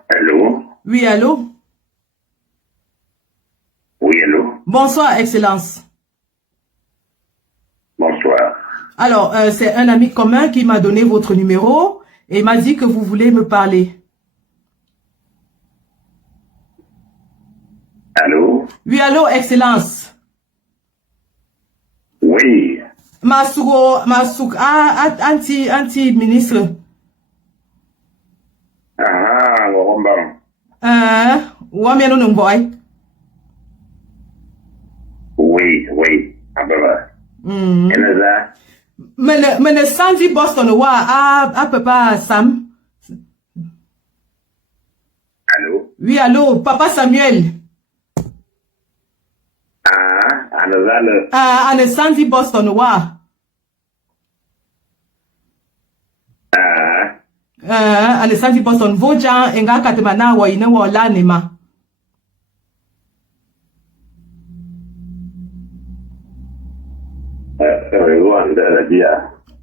Allô? Oui, allô? Oui, allô? Bonsoir, Excellence. Bonsoir. Alors, c'est un ami commun qui m'a donné votre numéro et m'a dit que vous voulez me parler. Allô? Oui, allô, Excellence. Oui. Anti-ministre. Ah, Warambang. Wamiano Nungboy. Oui, oui. Ah, bah, Mais le Sandy Boston, à Papa Sam. Allô? Oui, allô, Papa Samuel. Le Sandy Boston, le Sandy Boston, Vojan, Enga Katemana, Waine, Wala, Nema.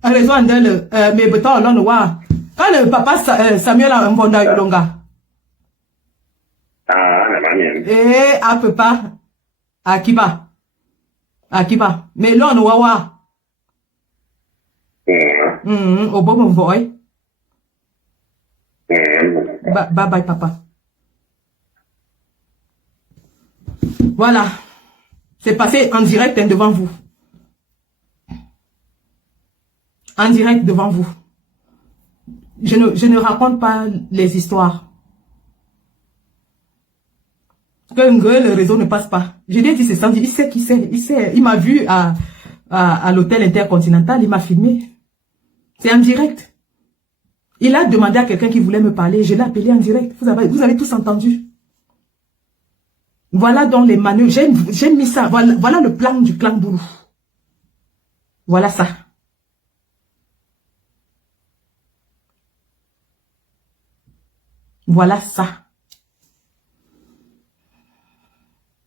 Raison Andel, mais beton, l'on voit. Quand le papa Samuel a un bon d'Ayolonga. Eh, à papa. À Kiba. À Kiba. Mais l'on voit. Au bon voix. Bye bye, papa. Voilà. C'est passé en direct devant vous. En direct devant vous. Je ne raconte pas les histoires. Que le réseau ne passe pas. Je lui ai dit, c'est Sandy, il sait qui c'est, il sait. Il m'a vu à l'hôtel Intercontinental, il m'a filmé. C'est en direct. Il a demandé à quelqu'un qui voulait me parler, je l'ai appelé en direct. Vous avez tous entendu. Voilà donc les manœuvres. J'ai mis ça. Voilà le plan du clan Boulou. Voilà ça. Voilà ça.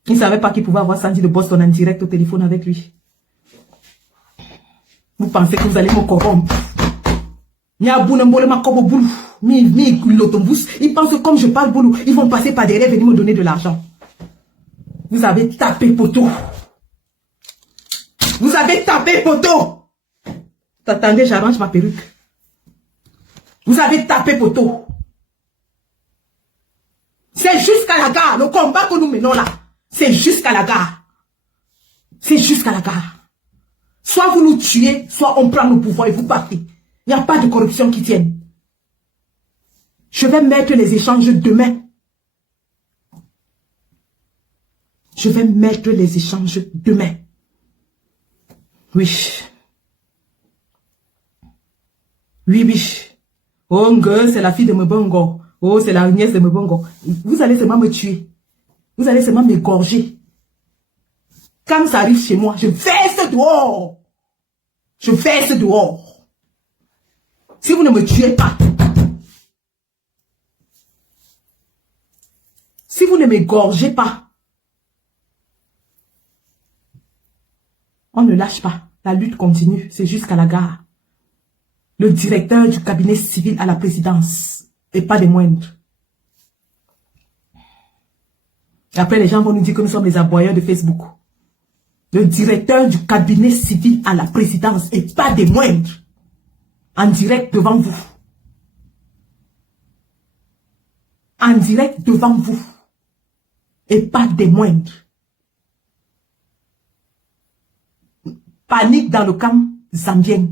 Il ne savait pas qu'il pouvait avoir Sandy de Boston en direct au téléphone avec lui. Vous pensez que vous allez me corrompre? Ils pensent que comme je parle boulou, ils vont passer par derrière et venir me donner de l'argent. Vous avez tapé poteau. Vous avez tapé poteau. Attendez, j'arrange ma perruque. Vous avez tapé poteau. C'est jusqu'à la gare. Le combat que nous menons là, c'est jusqu'à la gare. C'est jusqu'à la gare. Soit vous nous tuez, soit on prend le pouvoir et vous partez. Il n'y a pas de corruption qui tienne. Je vais mettre les échanges demain. Je vais mettre les échanges demain. Oui. Oui. Oh, c'est la fille de Mbongo. Oh, c'est la nièce de Mbongo. Vous allez seulement me tuer. Vous allez seulement m'égorger. Quand ça arrive chez moi, je verse dehors. Je verse dehors. Si vous ne me tuez pas, si vous ne m'égorgez pas, on ne lâche pas. La lutte continue. C'est jusqu'à la gare. Le directeur du cabinet civil à la présidence. Et pas des moindres. Et après, les gens vont nous dire que nous sommes les aboyeurs de Facebook. Le directeur du cabinet civil à la présidence et pas des moindres. En direct devant vous. En direct devant vous. Et pas des moindres. Panique dans le camp zambien.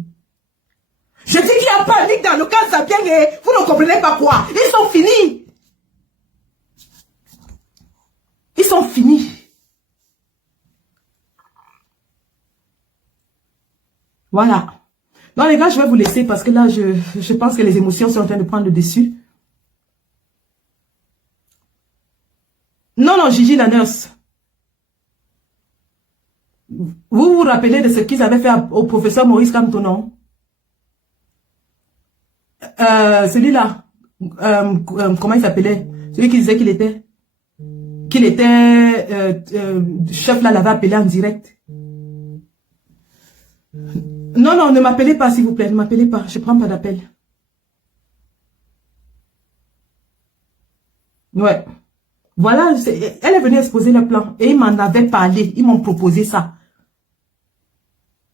Je dis qu'il y a panique dans le camp zambien et vous ne comprenez pas quoi. Ils sont finis. Ils sont finis. Voilà. Non les gars, je vais vous laisser parce que là, je pense que les émotions sont en train de prendre le dessus. Non, Gigi la nurse. Vous vous rappelez de ce qu'ils avaient fait au professeur Maurice Kamto, non? Celui-là, comment il s'appelait? Celui qui disait qu'il était chef là, l'avait appelé en direct. Non, ne m'appelez pas s'il vous plaît, ne m'appelez pas, je prends pas d'appel. Ouais. Voilà, elle est venue exposer le plan et ils m'en avaient parlé, ils m'ont proposé ça.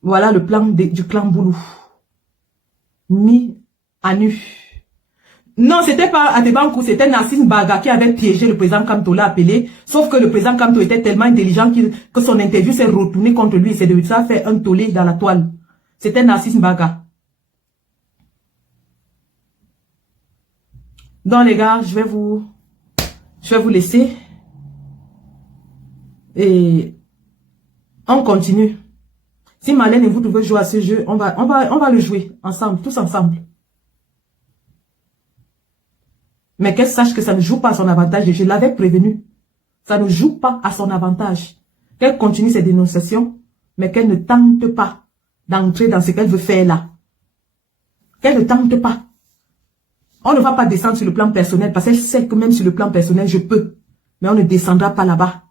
Voilà le plan du clan Boulou. Mis à nu. Non, c'était pas Adebankou, c'était Nassim Baga qui avait piégé le président Kamto, l'a appelé. Sauf que le président Kamto était tellement intelligent que son interview s'est retournée contre lui. C'est de ça fait un tollé dans la toile. C'était Nassim Baga. Donc les gars, je vais vous laisser. Et on continue. Si Marlène et vous devez jouer à ce jeu, on va le jouer ensemble, tous ensemble. Mais qu'elle sache que ça ne joue pas à son avantage. Et je l'avais prévenu. Ça ne joue pas à son avantage. Qu'elle continue ses dénonciations, mais qu'elle ne tente pas d'entrer dans ce qu'elle veut faire là. Qu'elle ne tente pas. On ne va pas descendre sur le plan personnel parce qu'elle sait que même sur le plan personnel, je peux. Mais on ne descendra pas là-bas.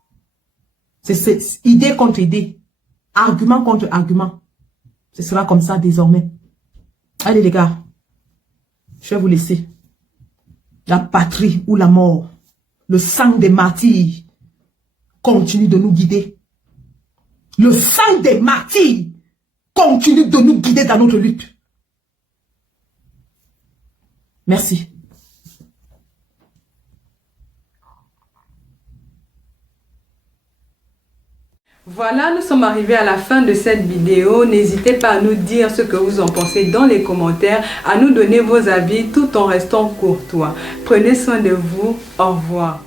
C'est idée contre idée. Argument contre argument. Ce sera comme ça désormais. Allez les gars. Je vais vous laisser. La patrie ou la mort. Le sang des martyrs continue de nous guider. Le sang des martyrs continue de nous guider dans notre lutte. Merci. Voilà, nous sommes arrivés à la fin de cette vidéo. N'hésitez pas à nous dire ce que vous en pensez dans les commentaires, à nous donner vos avis tout en restant courtois. Prenez soin de vous. Au revoir.